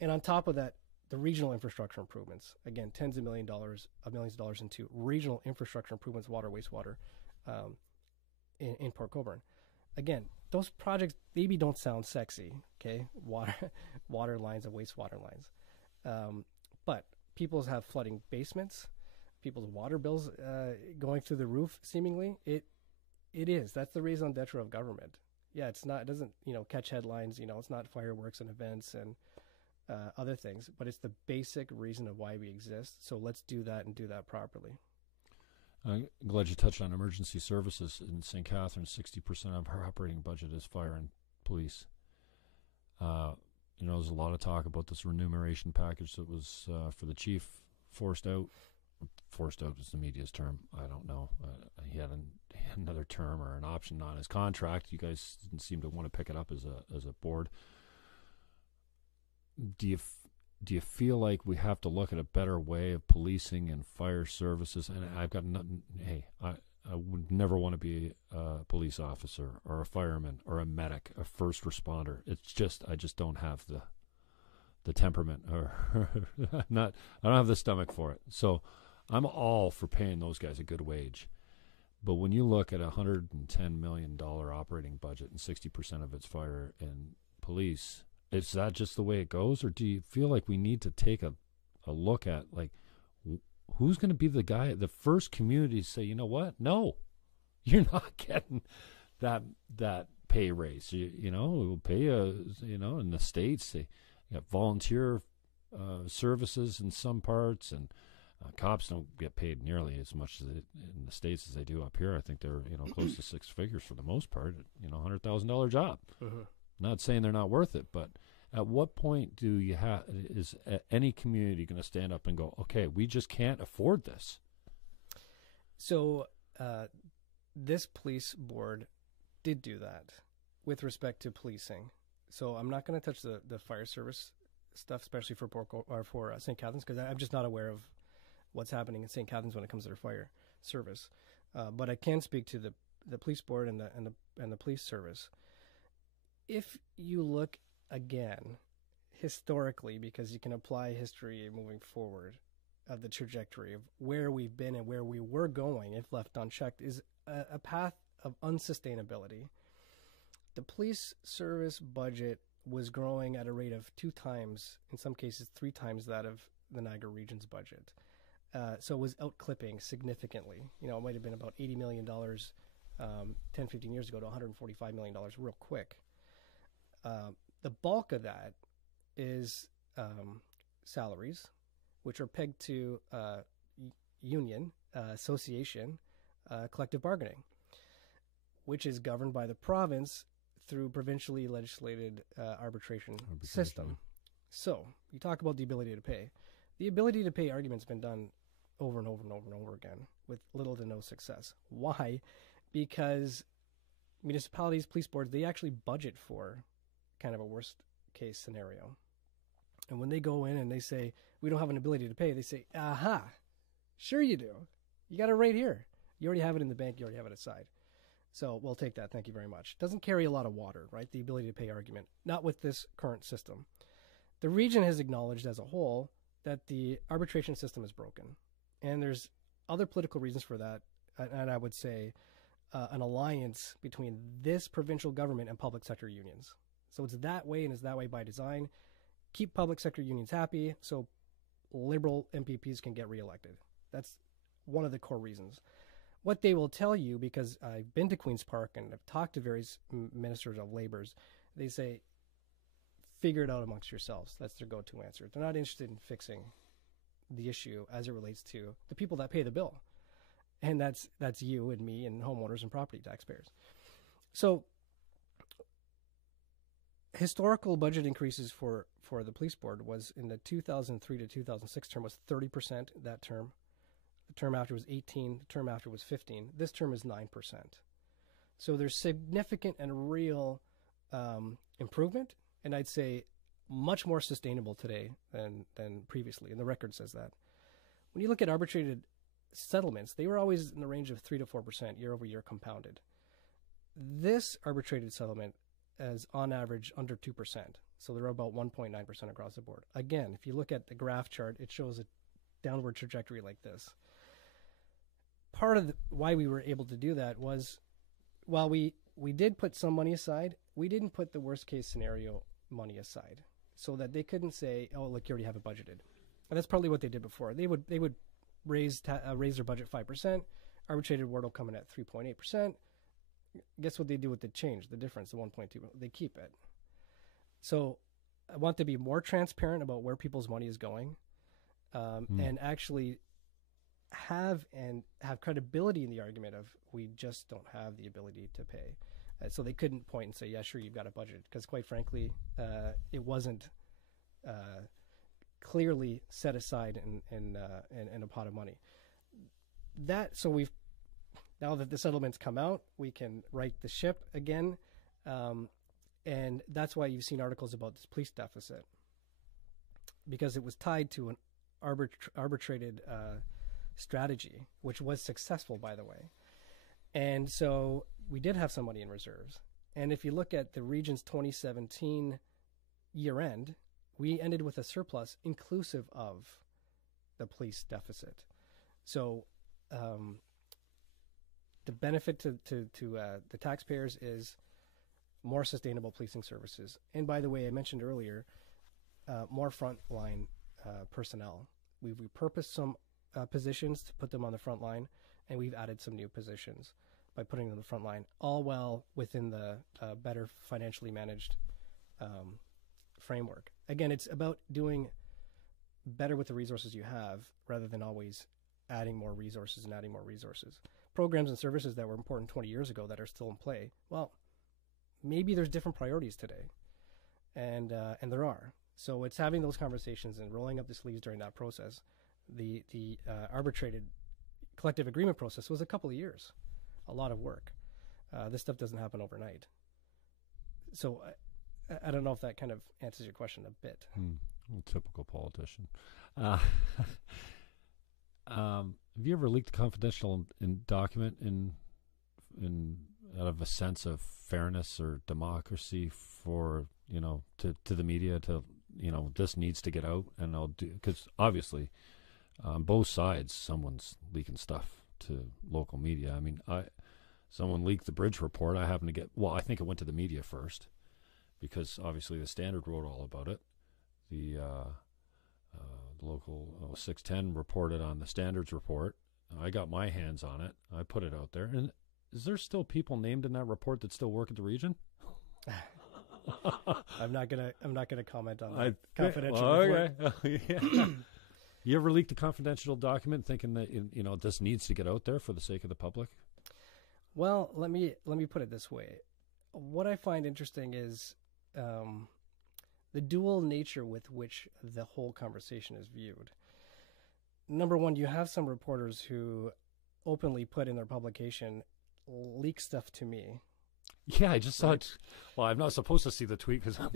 And on top of that, the regional infrastructure improvements. Again, tens of millions of dollars into regional infrastructure improvements, water, wastewater, in Port Colborne. Again, those projects maybe don't sound sexy, okay? Water lines and wastewater lines. But people have flooding basements, people's water bills going through the roof, seemingly. It is. That's the raison d'etre of government. Yeah, it doesn't, catch headlines, it's not fireworks and events and other things, but it's the basic reason of why we exist. So let's do that and do that properly. I'm glad you touched on emergency services. In St. Catharines, 60% of our operating budget is fire and police. There's a lot of talk about this remuneration package that was for the chief forced out. Forced out is the media's term. I don't know. He had another term or an option on his contract. You guys didn't seem to want to pick it up as a board. Do you feel like we have to look at a better way of policing and fire services? And I've got nothing. Hey, I would never want to be a police officer or a fireman or a medic, a first responder. It's just I just don't have the temperament, or I don't have the stomach for it. So I'm all for paying those guys a good wage. But when you look at a $110 million operating budget and 60% of it's fire and police, is that just the way it goes? Or do you feel like we need to take a look at, like, who's going to be the guy, the first community to say, you know what? No, you're not getting that pay raise. We'll pay you, in the States, they got volunteer services in some parts, and cops don't get paid nearly as much in the States as they do up here. I think they're, close to six figures for the most part, $100,000 job. Uh-huh. Not saying they're not worth it, but at what point is any community going to stand up and go, okay, we just can't afford this? So this police board did do that with respect to policing. So I'm not going to touch the fire service stuff, especially for St. Catharines, because I'm just not aware of what's happening in St. Catharines when it comes to their fire service. But I can speak to the police board and the police service. If you look again historically, because you can apply history moving forward, of the trajectory of where we've been and where we were going, if left unchecked, is a path of unsustainability. The police service budget was growing at a rate of 2 times, in some cases 3 times that of the Niagara region's budget. So it was outclipping significantly. It might have been about $80 million 10, 15 years ago to $145 million real quick. The bulk of that is salaries, which are pegged to union, association, collective bargaining, which is governed by the province through provincially legislated arbitration system. So you talk about the ability to pay. The ability to pay argument's been done over and over and over and over again with little to no success. Why? Because municipalities, police boards, they actually budget for kind of a worst case scenario. And when they go in and they say, we don't have an ability to pay, they say, aha, sure you do. You got it right here. You already have it in the bank. You already have it aside. So we'll take that. Thank you very much. Doesn't carry a lot of water, right? The ability to pay argument. Not with this current system. The region has acknowledged as a whole that the arbitration system is broken. And there's other political reasons for that. And I would say an alliance between this provincial government and public sector unions. So it's that way, and it's that way by design. Keep public sector unions happy so Liberal MPPs can get reelected. That's one of the core reasons. What they will tell you, because I've been to Queen's Park and I've talked to various ministers of labors, they say, figure it out amongst yourselves. That's their go-to answer. They're not interested in fixing the issue as it relates to the people that pay the bill. And that's you and me and homeowners and property taxpayers. So historical budget increases for the police board was in the 2003 to 2006 term was 30% that term. The term after was 18. The term after was 15. This term is 9%. So there's significant and real improvement, and I'd say much more sustainable today than previously, and the record says that. When you look at arbitrated settlements, they were always in the range of 3 to 4% year over year compounded. This arbitrated settlement is on average under 2%. So they're about 1.9% across the board. Again, if you look at the graph chart, it shows a downward trajectory like this. Part of why we were able to do that was while we did put some money aside, we didn't put the worst case scenario money aside, so that they couldn't say, "Oh, look, you already have it budgeted." And that's probably what they did before. They would raise their budget 5%. Arbitrated award will come in at 3.8%. Guess what they do with the change, the difference, the 1.2? They keep it. So I want to be more transparent about where people's money is going, and actually have credibility in the argument of we just don't have the ability to pay. So they couldn't point and say, yeah, sure, you've got it budgeted, because quite frankly, it wasn't clearly set aside in a pot of money. So now that the settlements come out, we can right the ship again, and that's why you've seen articles about this police deficit, because it was tied to an arbitrated strategy, which was successful, by the way. And so we did have some money in reserves. And if you look at the region's 2017 year end, we ended with a surplus inclusive of the police deficit. So the benefit to the taxpayers is more sustainable policing services. And by the way, I mentioned earlier, more frontline personnel. We've repurposed some positions to put them on the front line, and we've added some new positions by putting them on the front line, all well within the better financially managed framework. Again, it's about doing better with the resources you have rather than always adding more resources and adding more resources. Programs and services that were important 20 years ago that are still in play, well, maybe there's different priorities today, and there are. So it's having those conversations and rolling up the sleeves during that process. The arbitrated collective agreement process was a couple of years, a lot of work. This stuff doesn't happen overnight. So I don't know if that kind of answers your question a bit. Typical politician. Have you ever leaked a confidential document in out of a sense of fairness or democracy for, to the media, to, this needs to get out, and I'll do, because obviously on both sides someone's leaking stuff to local media. I mean, someone leaked the bridge report. I happen to get, I think it went to the media first, because obviously the Standard wrote all about it. The local 610 reported on the Standard's report. I got my hands on it. I put it out there. And is there still people named in that report that still work at the region? I'm not gonna comment on that confidential report. Okay. Yeah. You ever leaked a confidential document thinking that this needs to get out there for the sake of the public? Well, let me put it this way. What I find interesting is the dual nature with which the whole conversation is viewed. Number one, you have some reporters who openly put in their publication, leak stuff to me. Yeah, I just saw it. Well, I'm not supposed to see the tweet because I'm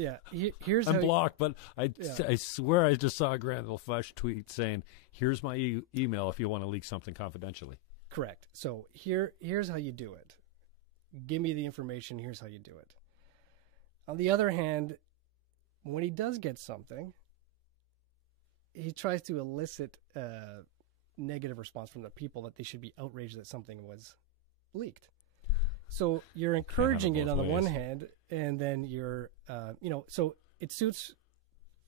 blocked, but I swear I just saw a Granville Fush tweet saying, here's my email if you want to leak something confidentially. Correct. So here's how you do it. Give me the information. Here's how you do it. On the other hand, when he does get something, he tries to elicit a negative response from the people that they should be outraged that something was leaked. So you're encouraging it on the one hand, and then you're, so it suits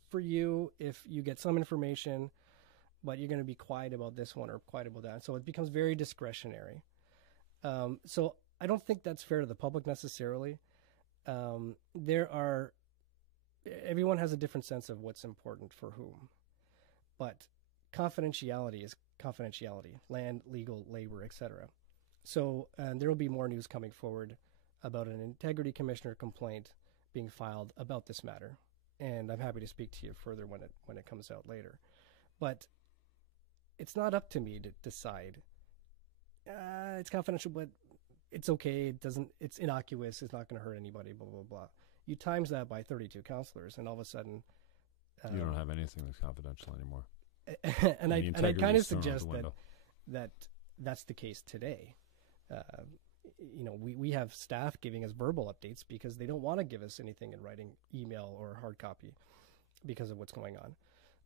for you if you get some information, but you're going to be quiet about this one or quiet about that. So it becomes very discretionary. So I don't think that's fair to the public necessarily. Everyone has a different sense of what's important for whom, but confidentiality is confidentiality, land, legal, labor, etc. So there will be more news coming forward about an integrity commissioner complaint being filed about this matter, and I'm happy to speak to you further when it comes out later. But it's not up to me to decide. It's confidential, but it's okay. It's innocuous. It's not going to hurt anybody. Blah blah blah. You times that by 32 counselors, and all of a sudden, you don't have anything that's confidential anymore. and I kind of suggest that's the case today. We have staff giving us verbal updates because they don't want to give us anything in writing, email, or hard copy because of what's going on.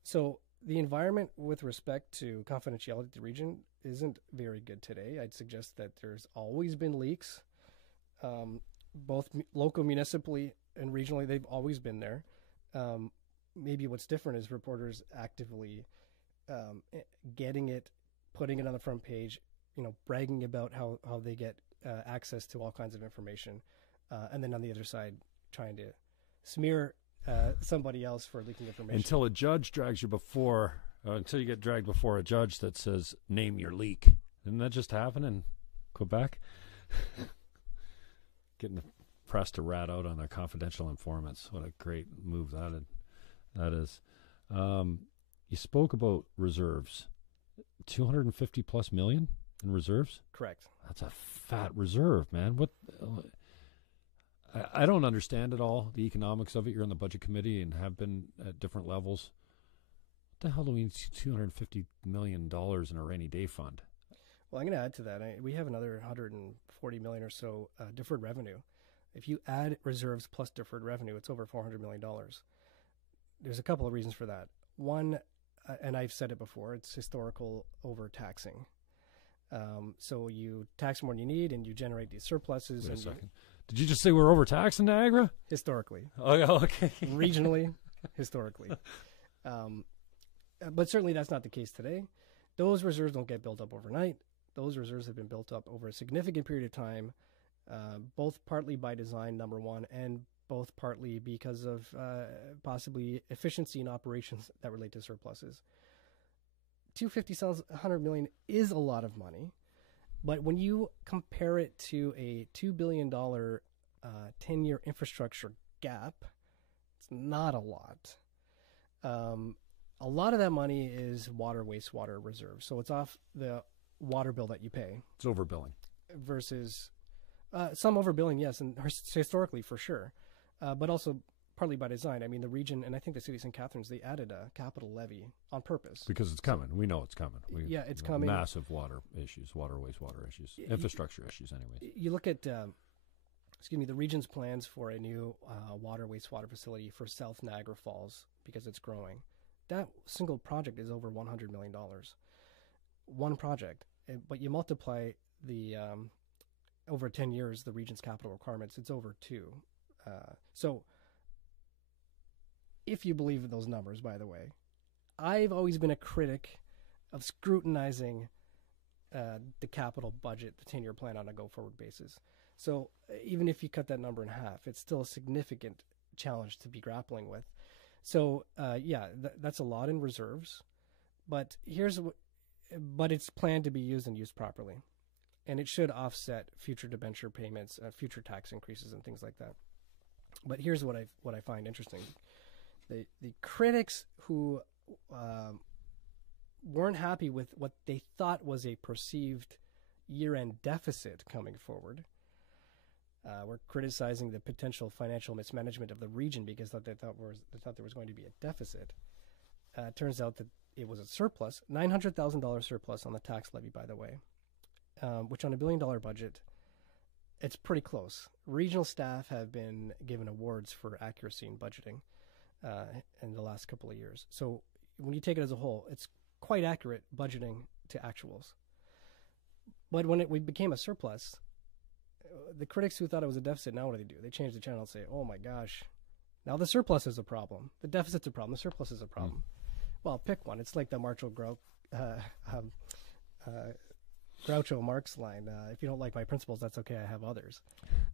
So the environment with respect to confidentiality at the region isn't very good today. I'd suggest that there's always been leaks. both local, municipally, and regionally. They've always been there. Maybe what's different is reporters actively getting it, putting it on the front page, bragging about how they get access to all kinds of information, and then on the other side trying to smear somebody else for leaking information. Until a judge drags you until you get dragged before a judge that says, name your leak. Didn't that just happen in Quebec? Getting the press to rat out on their confidential informants. What a great move that is. You spoke about reserves. 250 plus million in reserves? Correct. That's a fat reserve, man. What? I don't understand at all the economics of it. You're on the budget committee and have been at different levels. What the hell do we need $250 million in a rainy day fund? Well, I'm going to add to that. We have another 140 million or so deferred revenue. If you add reserves plus deferred revenue, it's over $400 million. There's a couple of reasons for that. One, and I've said it before, it's historical overtaxing. So you tax more than you need, and you generate these surpluses. Wait a second. Did you just say we're overtaxed in Niagara? Historically. Oh, okay. Regionally, historically. But certainly that's not the case today. Those reserves don't get built up overnight. Those reserves have been built up over a significant period of time, both partly by design, number one, and both partly because of possibly efficiency in operations that relate to surpluses. 250 sounds 100 million is a lot of money, but when you compare it to a $2 billion 10-year infrastructure gap, it's not a lot. A lot of that money is water, wastewater reserves, so it's off the water bill that you pay. It's overbilling. Versus some overbilling, yes, and historically for sure, but also partly by design. I mean, the region, and I think the city of St. Catharines, they added a capital levy on purpose. Because it's coming. We know it's coming. It's coming. Massive water issues, water, wastewater issues, infrastructure issues anyways. You look at, the region's plans for a new water, wastewater facility for South Niagara Falls because it's growing. That single project is over $100 million. One project. But you multiply the, over 10 years, the region's capital requirements, it's over two. So if you believe in those numbers, by the way, I've always been a critic of scrutinizing the capital budget, the 10-year plan on a go-forward basis. So even if you cut that number in half, it's still a significant challenge to be grappling with. So that's a lot in reserves, but but it's planned to be used and used properly, and it should offset future debenture payments, future tax increases, and things like that. But here's what I find interesting: the critics who weren't happy with what they thought was a perceived year-end deficit coming forward were criticizing the potential financial mismanagement of the region because they thought there was going to be a deficit. Turns out that it was a surplus, $900,000 surplus on the tax levy, by the way, which on $1 billion budget, it's pretty close. Regional staff have been given awards for accuracy in budgeting in the last couple of years. So when you take it as a whole, it's quite accurate budgeting to actuals. But when we became a surplus, the critics who thought it was a deficit, now what do? They change the channel and say, oh my gosh, now the surplus is a problem. The deficit's a problem. The surplus is a problem. Well, pick one. It's like the Groucho Marx line. If you don't like my principles, that's okay. I have others.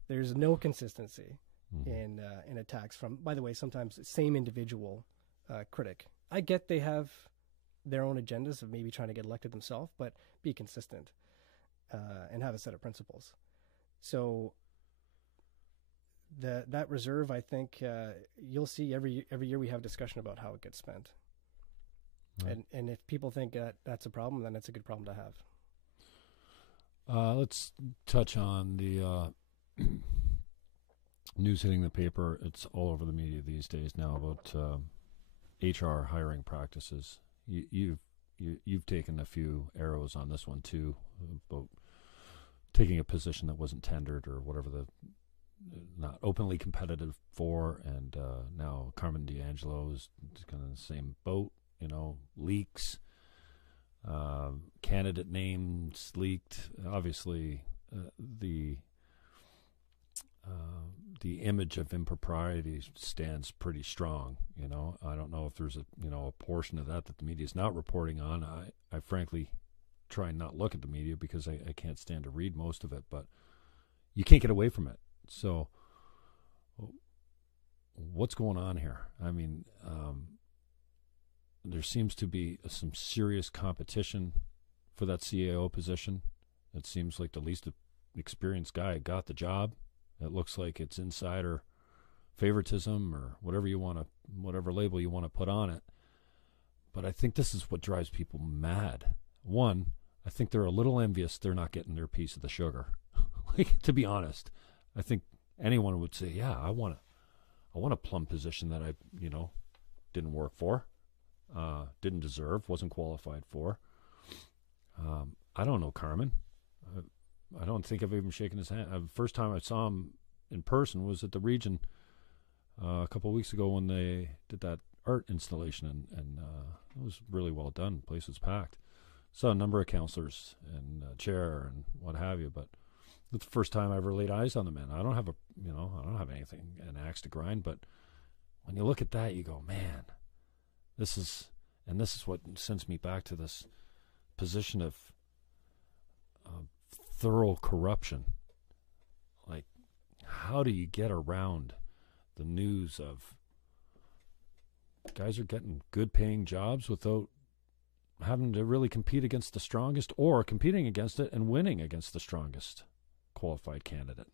There's no consistency in attacks from, by the way, sometimes same individual critic. I get they have their own agendas of maybe trying to get elected themselves, but be consistent and have a set of principles. So that reserve, I think you'll see every year we have discussion about how it gets spent. Right. And if people think that's a problem, then it's a good problem to have. Let's touch on the news hitting the paper. It's all over the media these days now about HR hiring practices. You've taken a few arrows on this one too, about taking a position that wasn't tendered or whatever, not openly competitive for, and now Carmen D'Angelo is kind of in the same boat. Leaks, candidate names leaked. Obviously, the the image of impropriety stands pretty strong. I don't know if there's a portion of that the media is not reporting on. I frankly try and not look at the media because I can't stand to read most of it, but you can't get away from it. So what's going on here? I mean, there seems to be some serious competition for that CAO position. It seems like the least experienced guy got the job. It looks like it's insider favoritism or whatever label you want to put on it. But I think this is what drives people mad. One, I think they're a little envious they're not getting their piece of the sugar. Like, to be honest, I think anyone would say, yeah, I want a plum position that I, didn't work for, didn't deserve, wasn't qualified for. I don't know Carmen. I don't think I've even shaken his hand. The first time I saw him in person was at the Region a couple of weeks ago when they did that art installation, and it was really well done. The place was packed. Saw a number of counselors and chair and what have you, but it's the first time I ever laid eyes on the man. I don't have anything, an axe to grind, but when you look at that, you go, man, this is what sends me back to this position of thorough corruption. Like, how do you get around the news of guys are getting good paying jobs without having to really compete against the strongest, or competing against it and winning against the strongest qualified candidate?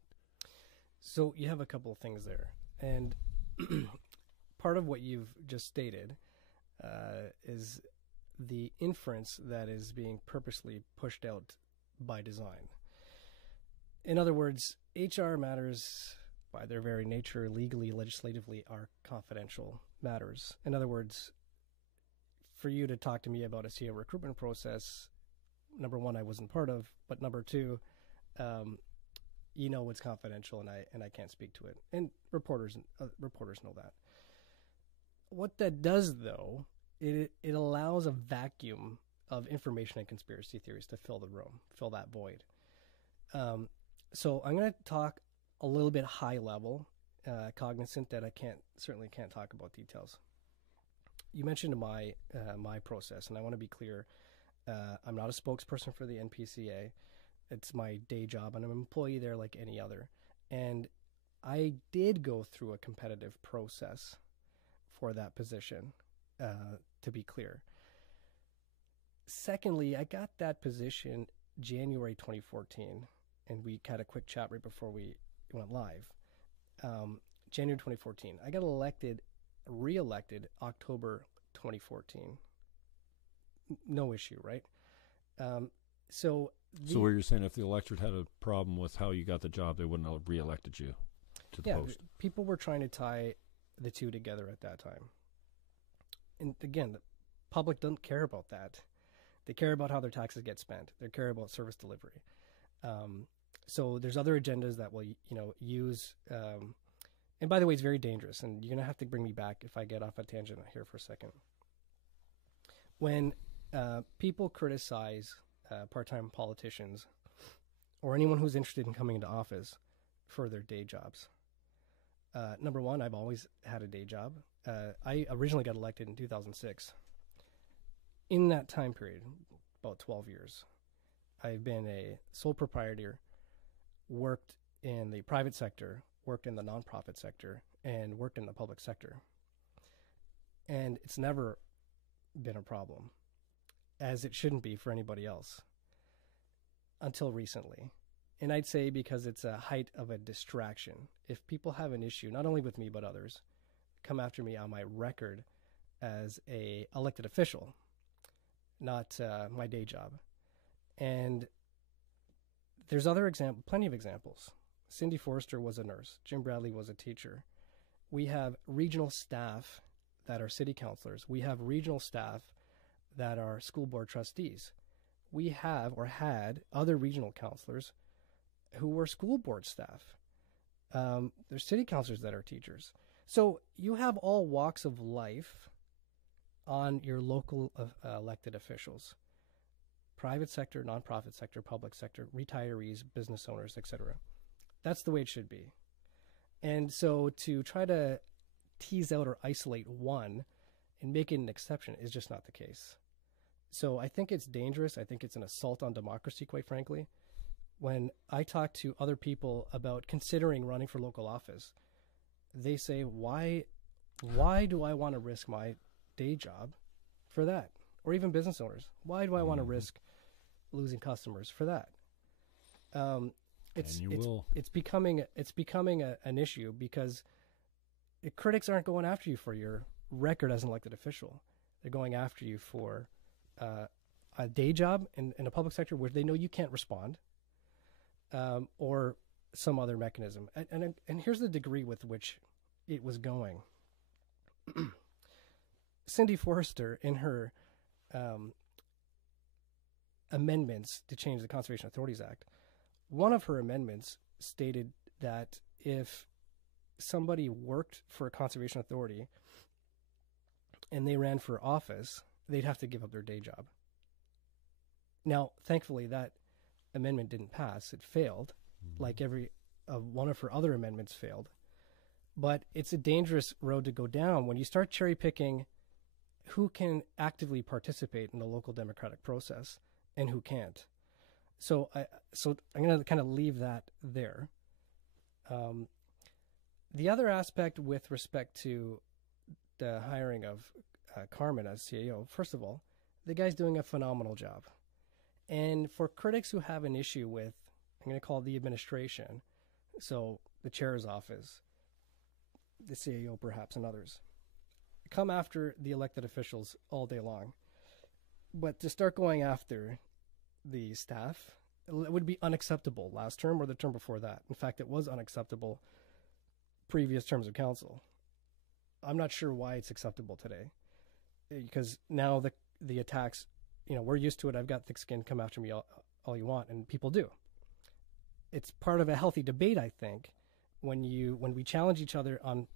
So you have a couple of things there. And part of what you've just stated is the inference that is being purposely pushed out by design. In other words, HR matters by their very nature, legally, legislatively, are confidential matters. In other words, for you to talk to me about a CEO recruitment process, number one, I wasn't part of, but number two, it's confidential and I can't speak to it. And reporters know that. What that does, though, it allows a vacuum of information and conspiracy theories to fill the room, fill that void. So I'm going to talk a little bit high level, cognizant that I certainly can't talk about details. You mentioned my process, and I want to be clear. I'm not a spokesperson for the NPCA. It's my day job, and I'm an employee there like any other. And I did go through a competitive process for that position, to be clear. Secondly, I got that position January 2014, and we had a quick chat right before we went live. January 2014. I got re-elected October 2014. No issue, right? So what you're saying, if the electorate had a problem with how you got the job, they wouldn't have re-elected you to the post. People were trying to tie the two together at that time. And again, the public doesn't care about that. They care about how their taxes get spent. They care about service delivery. So there's other agendas that will, use. And by the way, it's very dangerous. And you're going to have to bring me back if I get off a tangent here for a second. When people criticize part-time politicians or anyone who's interested in coming into office for their day jobs, number one, I've always had a day job. I originally got elected in 2006. In that time period, about 12 years, I've been a sole proprietor, worked in the private sector, worked in the nonprofit sector, and worked in the public sector. And it's never been a problem, as it shouldn't be for anybody else, until recently. And I'd say because it's a height of a distraction. If people have an issue, not only with me but others, come after me on my record as a elected official, not my day job. And there's plenty of examples. Cindy Forrester was a nurse. Jim Bradley was a teacher. We have regional staff that are city councilors. We have regional staff that are school board trustees. We have or had other regional councilors who were school board staff. There's city councilors that are teachers. So you have all walks of life on your local elected officials. Private sector, nonprofit sector, public sector, retirees, business owners, etc. That's the way it should be. And so to try to tease out or isolate one and make it an exception is just not the case. So I think it's dangerous. I think it's an assault on democracy, quite frankly. When I talk to other people about considering running for local office, they say, why do I want to risk my day job for that? Or even business owners. Why do I want to risk losing customers for that? It's becoming an issue because critics aren't going after you for your record as an elected official. They're going after you for a day job in a public sector where they know you can't respond, or some other mechanism. And here's the degree with which it was going. Cindy Forrester, in her amendments to change the Conservation Authorities Act, one of her amendments stated that if somebody worked for a conservation authority and they ran for office, they'd have to give up their day job. Now, thankfully, that amendment didn't pass. It failed, like every one of her other amendments failed. But it's a dangerous road to go down when you start cherry picking who can actively participate in the local democratic process and who can't. So I'm going to kind of leave that there. The other aspect with respect to the hiring of Carmen as CAO, first of all, the guy's doing a phenomenal job. And for critics who have an issue with, I'm going to call it the administration, so the chair's office, the CAO perhaps, and others, come after the elected officials all day long. But to start going after the staff, it would be unacceptable last term or the term before that. In fact, it was unacceptable previous terms of council. I'm not sure why it's acceptable today, because now the attacks, we're used to it. I've got thick skin, come after me all you want, and people do. It's part of a healthy debate, I think, when we challenge each other on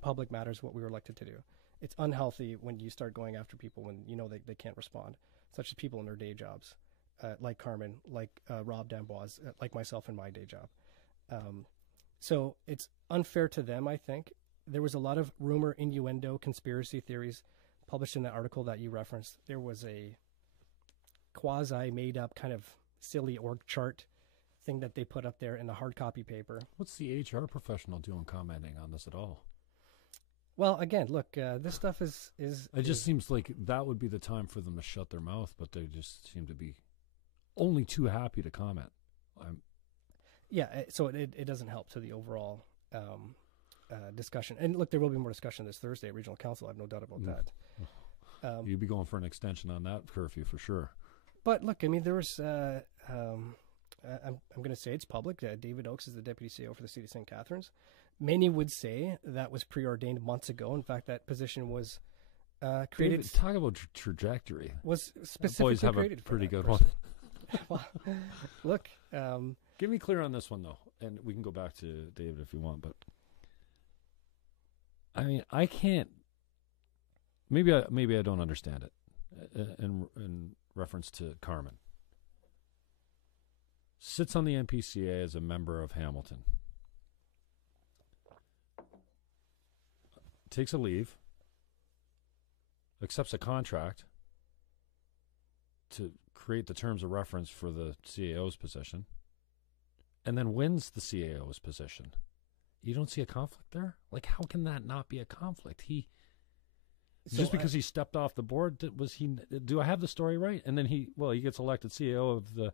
public matters, what we were elected to do. It's unhealthy when you start going after people when they can't respond, such as people in their day jobs, like Carmen, like Rob D'Amboise, like myself in my day job. So it's unfair to them, I think. There was a lot of rumor, innuendo, conspiracy theories published in the article that you referenced. There was a quasi-made-up kind of silly org chart thing that they put up there in the hard copy paper. What's the HR professional doing commenting on this at all? Well, again, look, this stuff is... It just seems like that would be the time for them to shut their mouth, but they just seem to be only too happy to comment. Yeah, so it doesn't help to the overall discussion. And look, there will be more discussion this Thursday at Regional Council. I have no doubt about that. You'd be going for an extension on that curfew for sure. But look, I mean, there was... I'm going to say it's public. David Oakes is the Deputy CEO for the City of St. Catharines. Many would say that was preordained months ago. In fact, that position was created... David, talk about trajectory. Was specifically boys have created a pretty for that good person. one. Well, look... Get me clear on this one, though, and we can go back to David if you want, but I mean, I can't... Maybe I don't understand it in reference to Carmen. Sits on the NPCA as a member of Hamilton. Takes a leave. Accepts a contract to create the terms of reference for the CAO's position. And then wins the CAO's position. You don't see a conflict there? Like, how can that not be a conflict? Just because he stepped off the board, do I have the story right? And then he gets elected CAO of the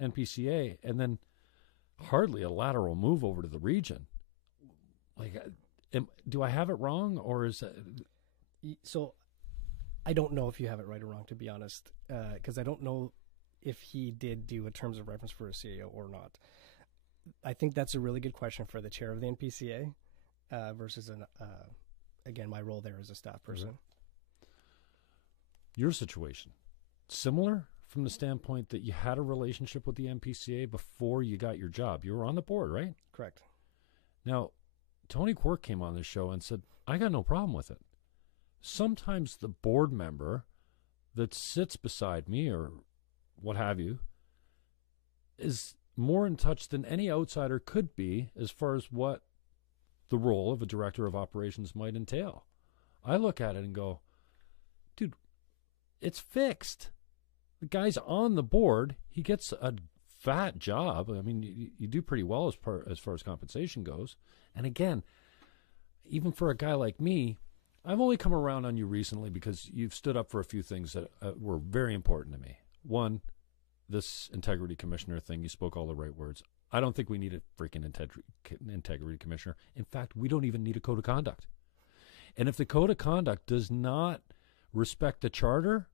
NPCA, and then hardly a lateral move over to the region. Like, do I have it wrong, or is that... So I don't know if you have it right or wrong, to be honest, because I don't know if he did do a terms of reference for a CAO or not. I think that's a really good question for the chair of the NPCA versus, again, my role there as a staff person. Your situation, similar from the standpoint that you had a relationship with the NPCA before you got your job. You were on the board, right? Correct. Now, Tony Quirk came on this show and said, I got no problem with it. Sometimes the board member that sits beside me or what have you is more in touch than any outsider could be as far as what the role of a director of operations might entail. I look at it and go, dude, it's fixed. The guy's on the board. He gets a fat job. I mean, you do pretty well as far as compensation goes. And again, even for a guy like me, I've only come around on you recently because you've stood up for a few things that were very important to me. One, this integrity commissioner thing, you spoke all the right words. I don't think we need a freaking integrity commissioner. In fact, we don't even need a code of conduct. And if the code of conduct does not respect the charter,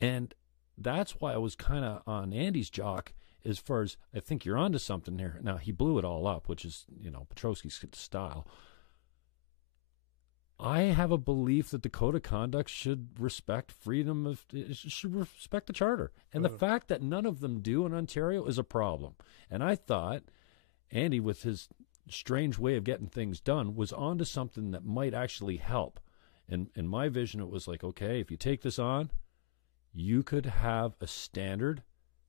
and that's why I was kind of on Andy's jock as far as, I think you're onto something there. Now, he blew it all up, which is, Petrosky's style. I have a belief that the code of conduct should respect should respect the charter. And the fact that none of them do in Ontario is a problem. And I thought Andy, with his strange way of getting things done, was onto something that might actually help. And in my vision, it was like, okay, if you take this on, you could have a standard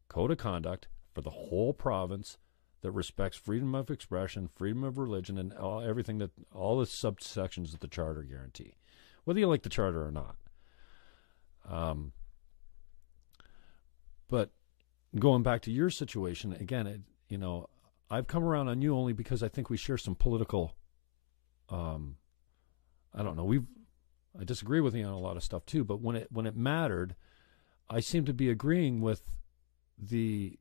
code of conduct for the whole province that respects freedom of expression, freedom of religion, and all the subsections that the charter guarantee, whether you like the charter or not. But going back to your situation again, I've come around on you only because I think we share some political. I don't know. I disagree with you on a lot of stuff too, but when it mattered, I seem to be agreeing with the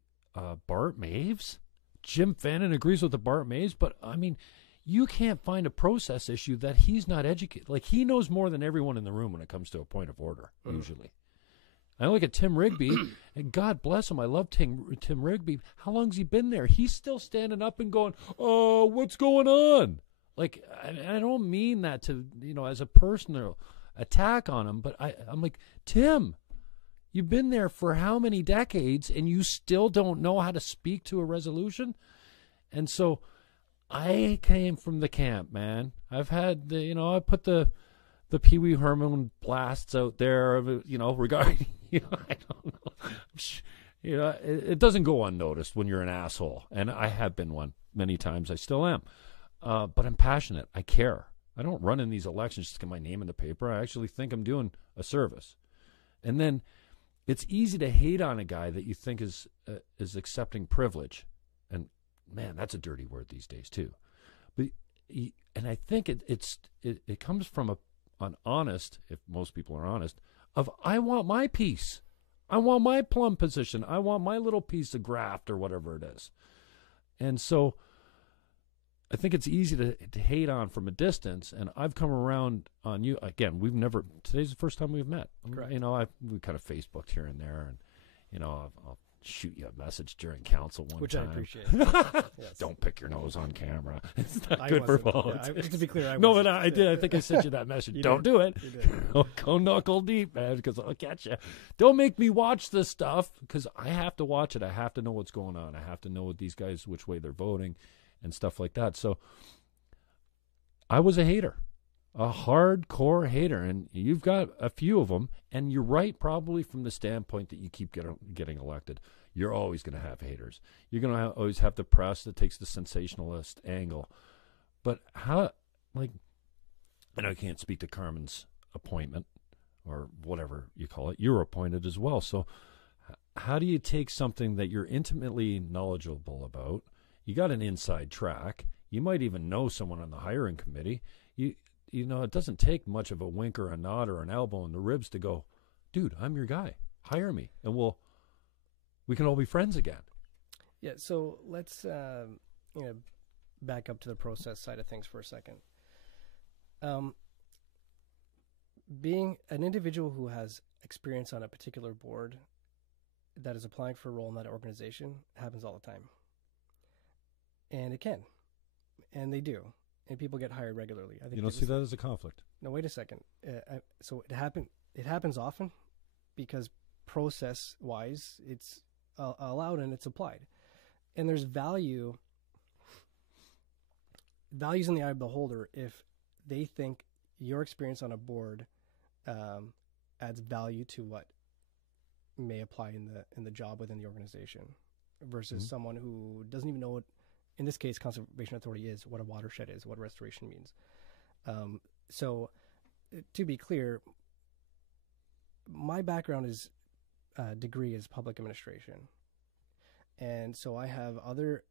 Bart Maves. Jim Fannon agrees with the Bart Maves, but I mean, you can't find a process issue that he's not educated. Like, he knows more than everyone in the room when it comes to a point of order, usually. I look at Tim Rigby, and God bless him, I love Tim Rigby. How long's he been there? He's still standing up and going, "Oh, what's going on?" Like, I don't mean that to, as a personal attack on him, but I'm like, Tim, you've been there for how many decades, and you still don't know how to speak to a resolution? And so I came from the camp, man. I've had I put the Pee Wee Herman blasts out there, regarding, I don't know. It doesn't go unnoticed when you're an asshole. And I have been one many times. I still am. But I'm passionate. I care. I don't run in these elections just to get my name in the paper. I actually think I'm doing a service. And then it's easy to hate on a guy that you think is accepting privilege. And man, that's a dirty word these days too. And I think it comes from an honest, if most people are honest, of I want my piece. I want my plum position. I want my little piece of graft or whatever it is. And so I think it's easy to hate on from a distance, and I've come around on you. Again, today's the first time we've met. Correct. We kind of Facebooked here and there, and, I'll shoot you a message during council Which time. I appreciate. Yes. Don't pick your nose on camera. It's not good for phones. Yeah, just to be clear, No, but I did. I think I sent you that message. Don't do it. You did. Go knuckle deep, man, because I'll catch you. Don't make me watch this stuff, because I have to watch it. I have to know what's going on. I have to know what these guys, which way they're voting and stuff like that. So I was a hater, a hardcore hater, and you've got a few of them, and you're right, probably from the standpoint that you keep getting elected. You're always going to have haters. You're going to always have the press that takes the sensationalist angle. But I know I can't speak to Carmen's appointment or whatever you call it. You were appointed as well. So how do you take something that you're intimately knowledgeable about? You got an inside track. You might even know someone on the hiring committee. It doesn't take much of a wink or a nod or an elbow in the ribs to go, dude, I'm your guy. Hire me, and we can all be friends again. Yeah, so let's back up to the process side of things for a second. Being an individual who has experience on a particular board that is applying for a role in that organization happens all the time. And it can. And they do. And people get hired regularly. I think you don't see that as a conflict? No, wait a second. So it happens often because process-wise, it's allowed and it's applied. And there's values in the eye of the beholder if they think your experience on a board adds value to what may apply in the job within the organization versus someone who doesn't even know in this case, conservation authority is, what a watershed is, what restoration means. So to be clear, my background is degree is public administration. And so I have other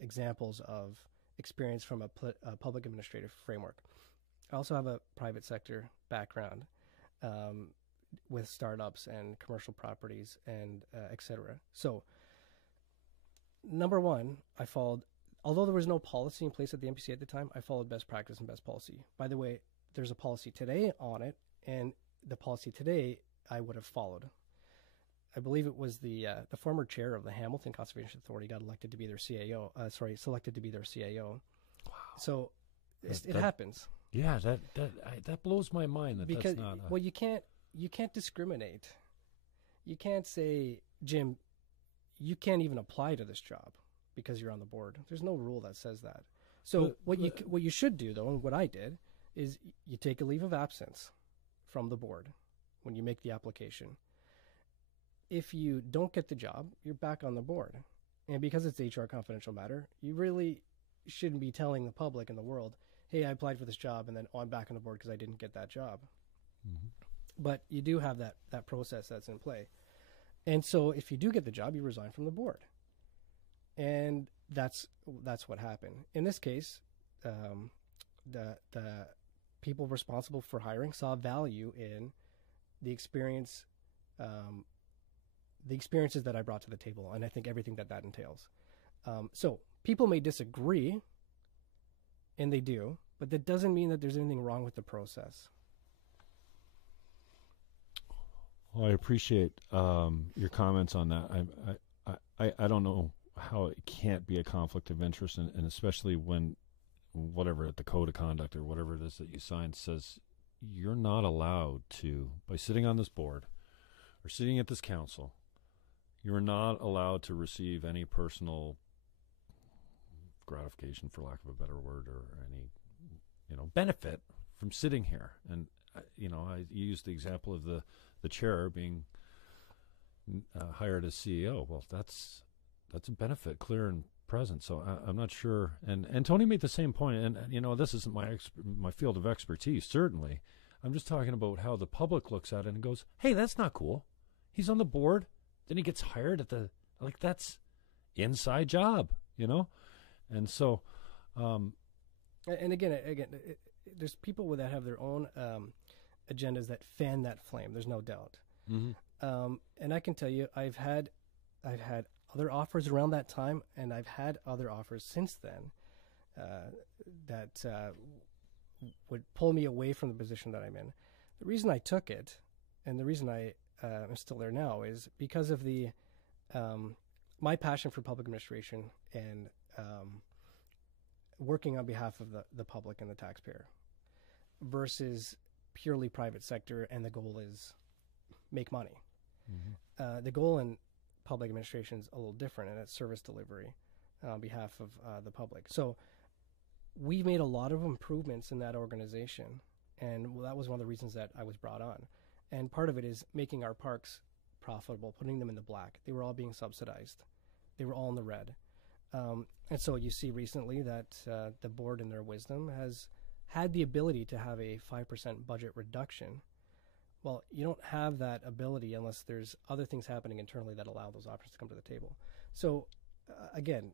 examples of experience from a public administrative framework. I also have a private sector background with startups and commercial properties and et cetera. So number one, I followed, although there was no policy in place at the NPCA at the time, I followed best practice and best policy. By the way, there's a policy today on it, and the policy today I would have followed. I believe it was the former chair of the Hamilton Conservation Authority got elected to be their CAO. Selected to be their CAO. Wow. So it happens. Yeah, that blows my mind. Because that's not well, you can't discriminate. You can't say, Jim, you can't even apply to this job because you're on the board. There's no rule that says that. So what you should do, though, and what I did, is you take a leave of absence from the board when you make the application. If you don't get the job, you're back on the board. And because it's HR confidential matter, you really shouldn't be telling the public and the world, hey, I applied for this job, and then, I'm back on the board because I didn't get that job. Mm-hmm. But you do have that process that's in play. And so if you do get the job, you resign from the board. And that's what happened. In this case, the people responsible for hiring saw value in the experiences that I brought to the table, and I think everything that entails. So people may disagree, and they do, but that doesn't mean that there's anything wrong with the process. Well, I appreciate your comments on that. I don't know how it can't be a conflict of interest, and especially when whatever the code of conduct or whatever it is that you signed says you're not allowed to, by sitting on this board or sitting at this council, you're not allowed to receive any personal gratification, for lack of a better word, or any benefit from sitting here. And I used the example of the chair being hired as CEO. Well, that's a benefit, clear and present. So I'm not sure. And Tony made the same point. And this isn't my field of expertise. Certainly, I'm just talking about how the public looks at it and goes, "Hey, that's not cool. He's on the board. Then he gets hired at that's inside job, And so, and again, there's people that have their own agendas that fan that flame. There's no doubt. Mm-hmm. And I can tell you, I've had other offers around that time, and I've had other offers since then that would pull me away from the position that I'm in. The reason I took it, and the reason I'm still there now, is because of the my passion for public administration and working on behalf of the public and the taxpayer versus purely private sector, and the goal is make money. Mm-hmm. The goal in public administration is a little different, and it's service delivery on behalf of the public. So we made a lot of improvements in that organization, and that was one of the reasons that I was brought on. And part of it is making our parks profitable, putting them in the black. They were all being subsidized. They were all in the red. And so you see recently that the board, in their wisdom, has had the ability to have a 5% budget reduction. Well, you don't have that ability unless there's other things happening internally that allow those options to come to the table. So, again,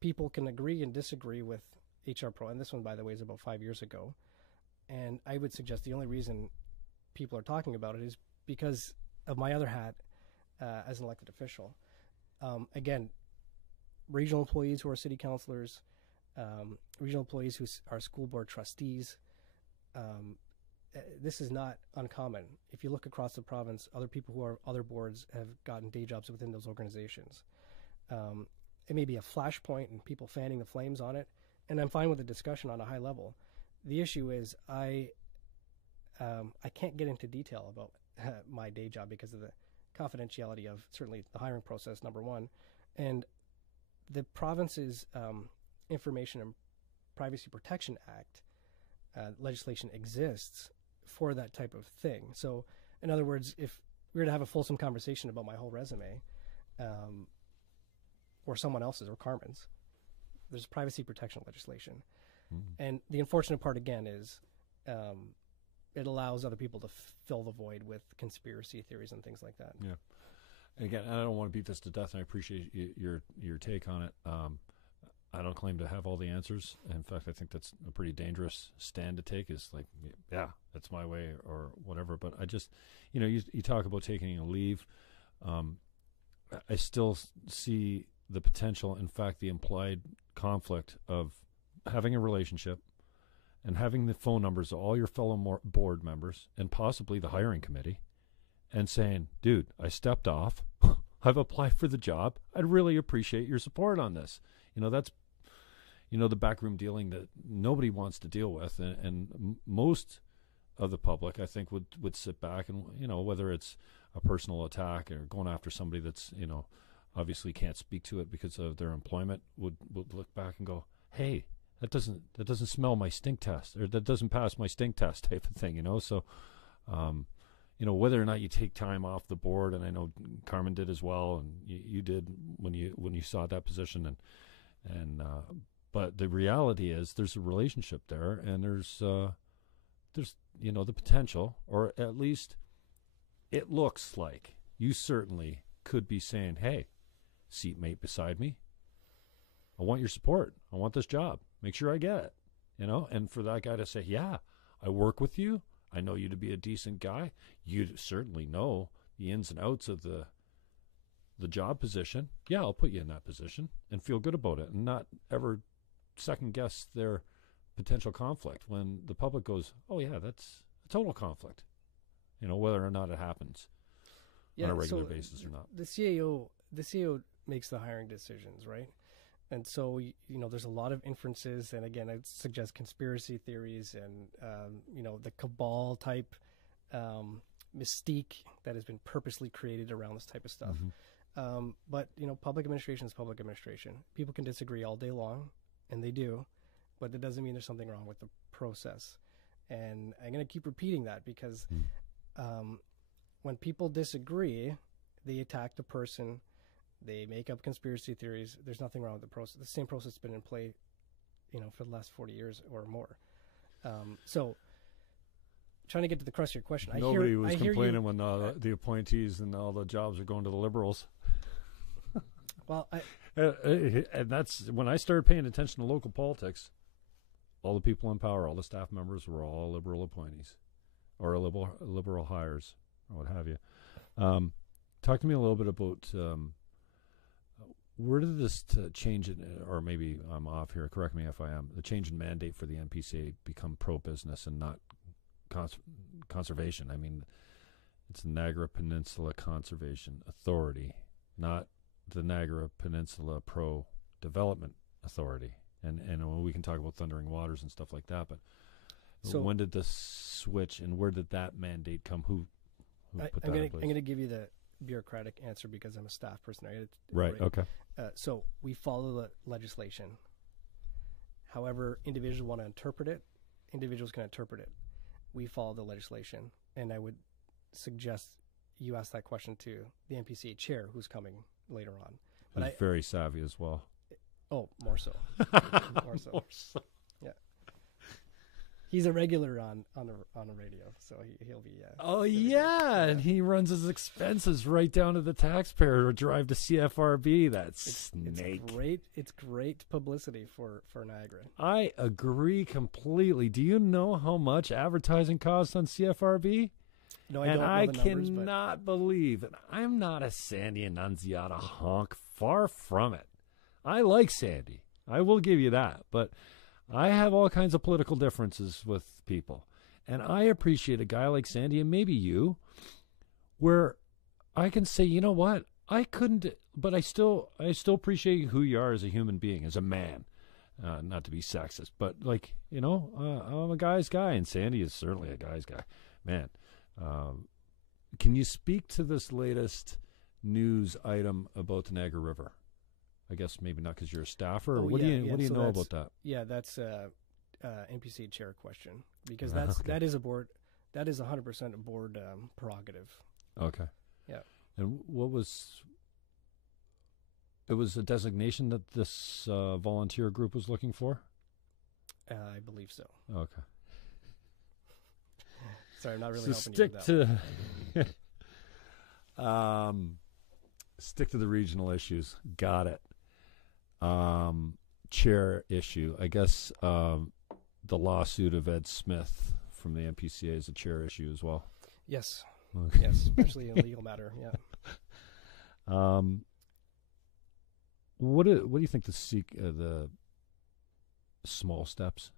people can agree and disagree with HR Pro, and this one, by the way, is about 5 years ago. And I would suggest the only reason people are talking about it is because of my other hat as an elected official. Again, regional employees who are city councilors, regional employees who are school board trustees, this is not uncommon. If you look across the province, other people who are other boards have gotten day jobs within those organizations. It may be a flashpoint and people fanning the flames on it, and I'm fine with the discussion on a high level. The issue is I can't get into detail about my day job because of the confidentiality of certainly the hiring process, number one, and the province's Information and Privacy Protection Act legislation exists for that type of thing. So, in other words, if we were to have a fulsome conversation about my whole resume, or someone else's, or Carmen's, there's privacy protection legislation. Mm-hmm. And the unfortunate part, again, is it allows other people to fill the void with conspiracy theories and things like that. Yeah. And again, I don't want to beat this to death, and I appreciate your take on it. I don't claim to have all the answers. In fact, I think that's a pretty dangerous stand to take, is like, yeah, that's my way or whatever. But I just, you talk about taking a leave. I still see the potential, in fact, the implied conflict of having a relationship and having the phone numbers of all your fellow board members and possibly the hiring committee and saying, dude, I stepped off. I've applied for the job. I'd really appreciate your support on this. That's, the backroom dealing that nobody wants to deal with. And most of the public, I think, would sit back and, whether it's a personal attack or going after somebody that's, obviously can't speak to it because of their employment, would look back and go, hey, that doesn't smell my stink test, or that doesn't pass my stink test, type of thing, So, whether or not you take time off the board, and I know Carmen did as well, and you did when you saw that position, but the reality is there's a relationship there, and there's the potential, or at least it looks like you certainly could be saying, hey, seatmate beside me, I want your support. I want this job. Make sure I get it. And for that guy to say, yeah, I work with you. I know you to be a decent guy. You certainly know the ins and outs of the job position. Yeah, I'll put you in that position and feel good about it, and not ever second guess their potential conflict when the public goes, oh yeah, that's a total conflict. Whether or not it happens on a regular basis or not. The CAO makes the hiring decisions, right? And so, there's a lot of inferences, and again, I suggest conspiracy theories and, the cabal type mystique that has been purposely created around this type of stuff. Mm-hmm. But, public administration is public administration. People can disagree all day long, and they do, but that doesn't mean there's something wrong with the process. And I'm going to keep repeating that because when people disagree, they attack the person. They make up conspiracy theories. There's nothing wrong with the process. The same process has been in play, for the last 40 years or more. So, trying to get to the crux of your question. Nobody was complaining when the appointees and all the jobs are going to the Liberals. Well, and that's when I started paying attention to local politics. All the people in power, all the staff members were all Liberal appointees or liberal hires or what have you. Talk to me a little bit about where did this change in, or maybe I'm off here, correct me if I am, the change in mandate for the NPCA become pro-business and not conservation? I mean, it's Niagara Peninsula Conservation Authority, not the Niagara Peninsula Pro-Development Authority. And we can talk about Thundering Waters and stuff like that, but so when did this switch, and where did that mandate come? Who put that in place? I'm going to give you the bureaucratic answer because I'm a staff person. Right. Okay. So we follow the legislation. However, individuals want to interpret it. Individuals can interpret it. We follow the legislation, and I would suggest you ask that question to the NPCA chair, who's coming later on. But he's very savvy as well. Oh, more so. More so. Yeah. He's a regular on a radio, so he'll be. And he runs his expenses right down to the taxpayer to drive to CFRB. That's snake. It's great publicity for Niagara. I agree completely. Do you know how much advertising costs on CFRB? No, I don't know the numbers, cannot believe, and I'm not a Sandy Annunziata honk. Far from it. I like Sandy. I will give you that, but I have all kinds of political differences with people, and I appreciate a guy like Sandy, and maybe you, where I can say, you know what, I couldn't, but I still appreciate who you are as a human being, as a man, not to be sexist, but like, I'm a guy's guy, and Sandy is certainly a guy's guy. Man, can you speak to this latest news item about the Niagara River? I guess maybe not because you're a staffer. What do you know about that? Yeah, that's NPCA chair question, because that is 100% a board prerogative. Okay. Yeah. And what was it was a designation that this volunteer group was looking for? I believe so. Okay. Sorry, I'm not really So helping stick you with that. to stick to the regional issues. Got it. Chair issue. I guess the lawsuit of Ed Smith from the NPCA is a chair issue as well. Yes. Okay. Yes, especially in a legal matter. Yeah. What do you think the small steps,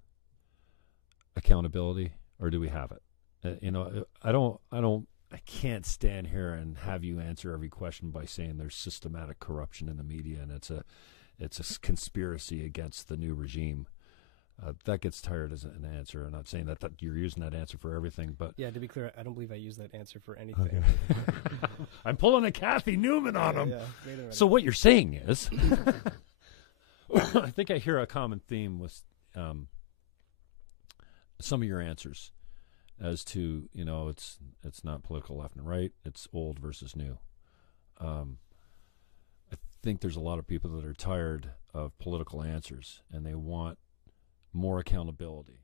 accountability, or do we have it? I can't stand here and have you answer every question by saying there's systematic corruption in the media and it's a conspiracy against the new regime. That gets tired as an answer. I'm not saying that you're using that answer for everything, but Yeah, to be clear, I don't believe I use that answer for anything. okay. I'm pulling a Kathy Newman on him. Yeah, wait a minute. So what you're saying is, I think I hear a common theme with some of your answers as to, it's not political left and right, it's old versus new. I think there's a lot of people that are tired of political answers and they want more accountability.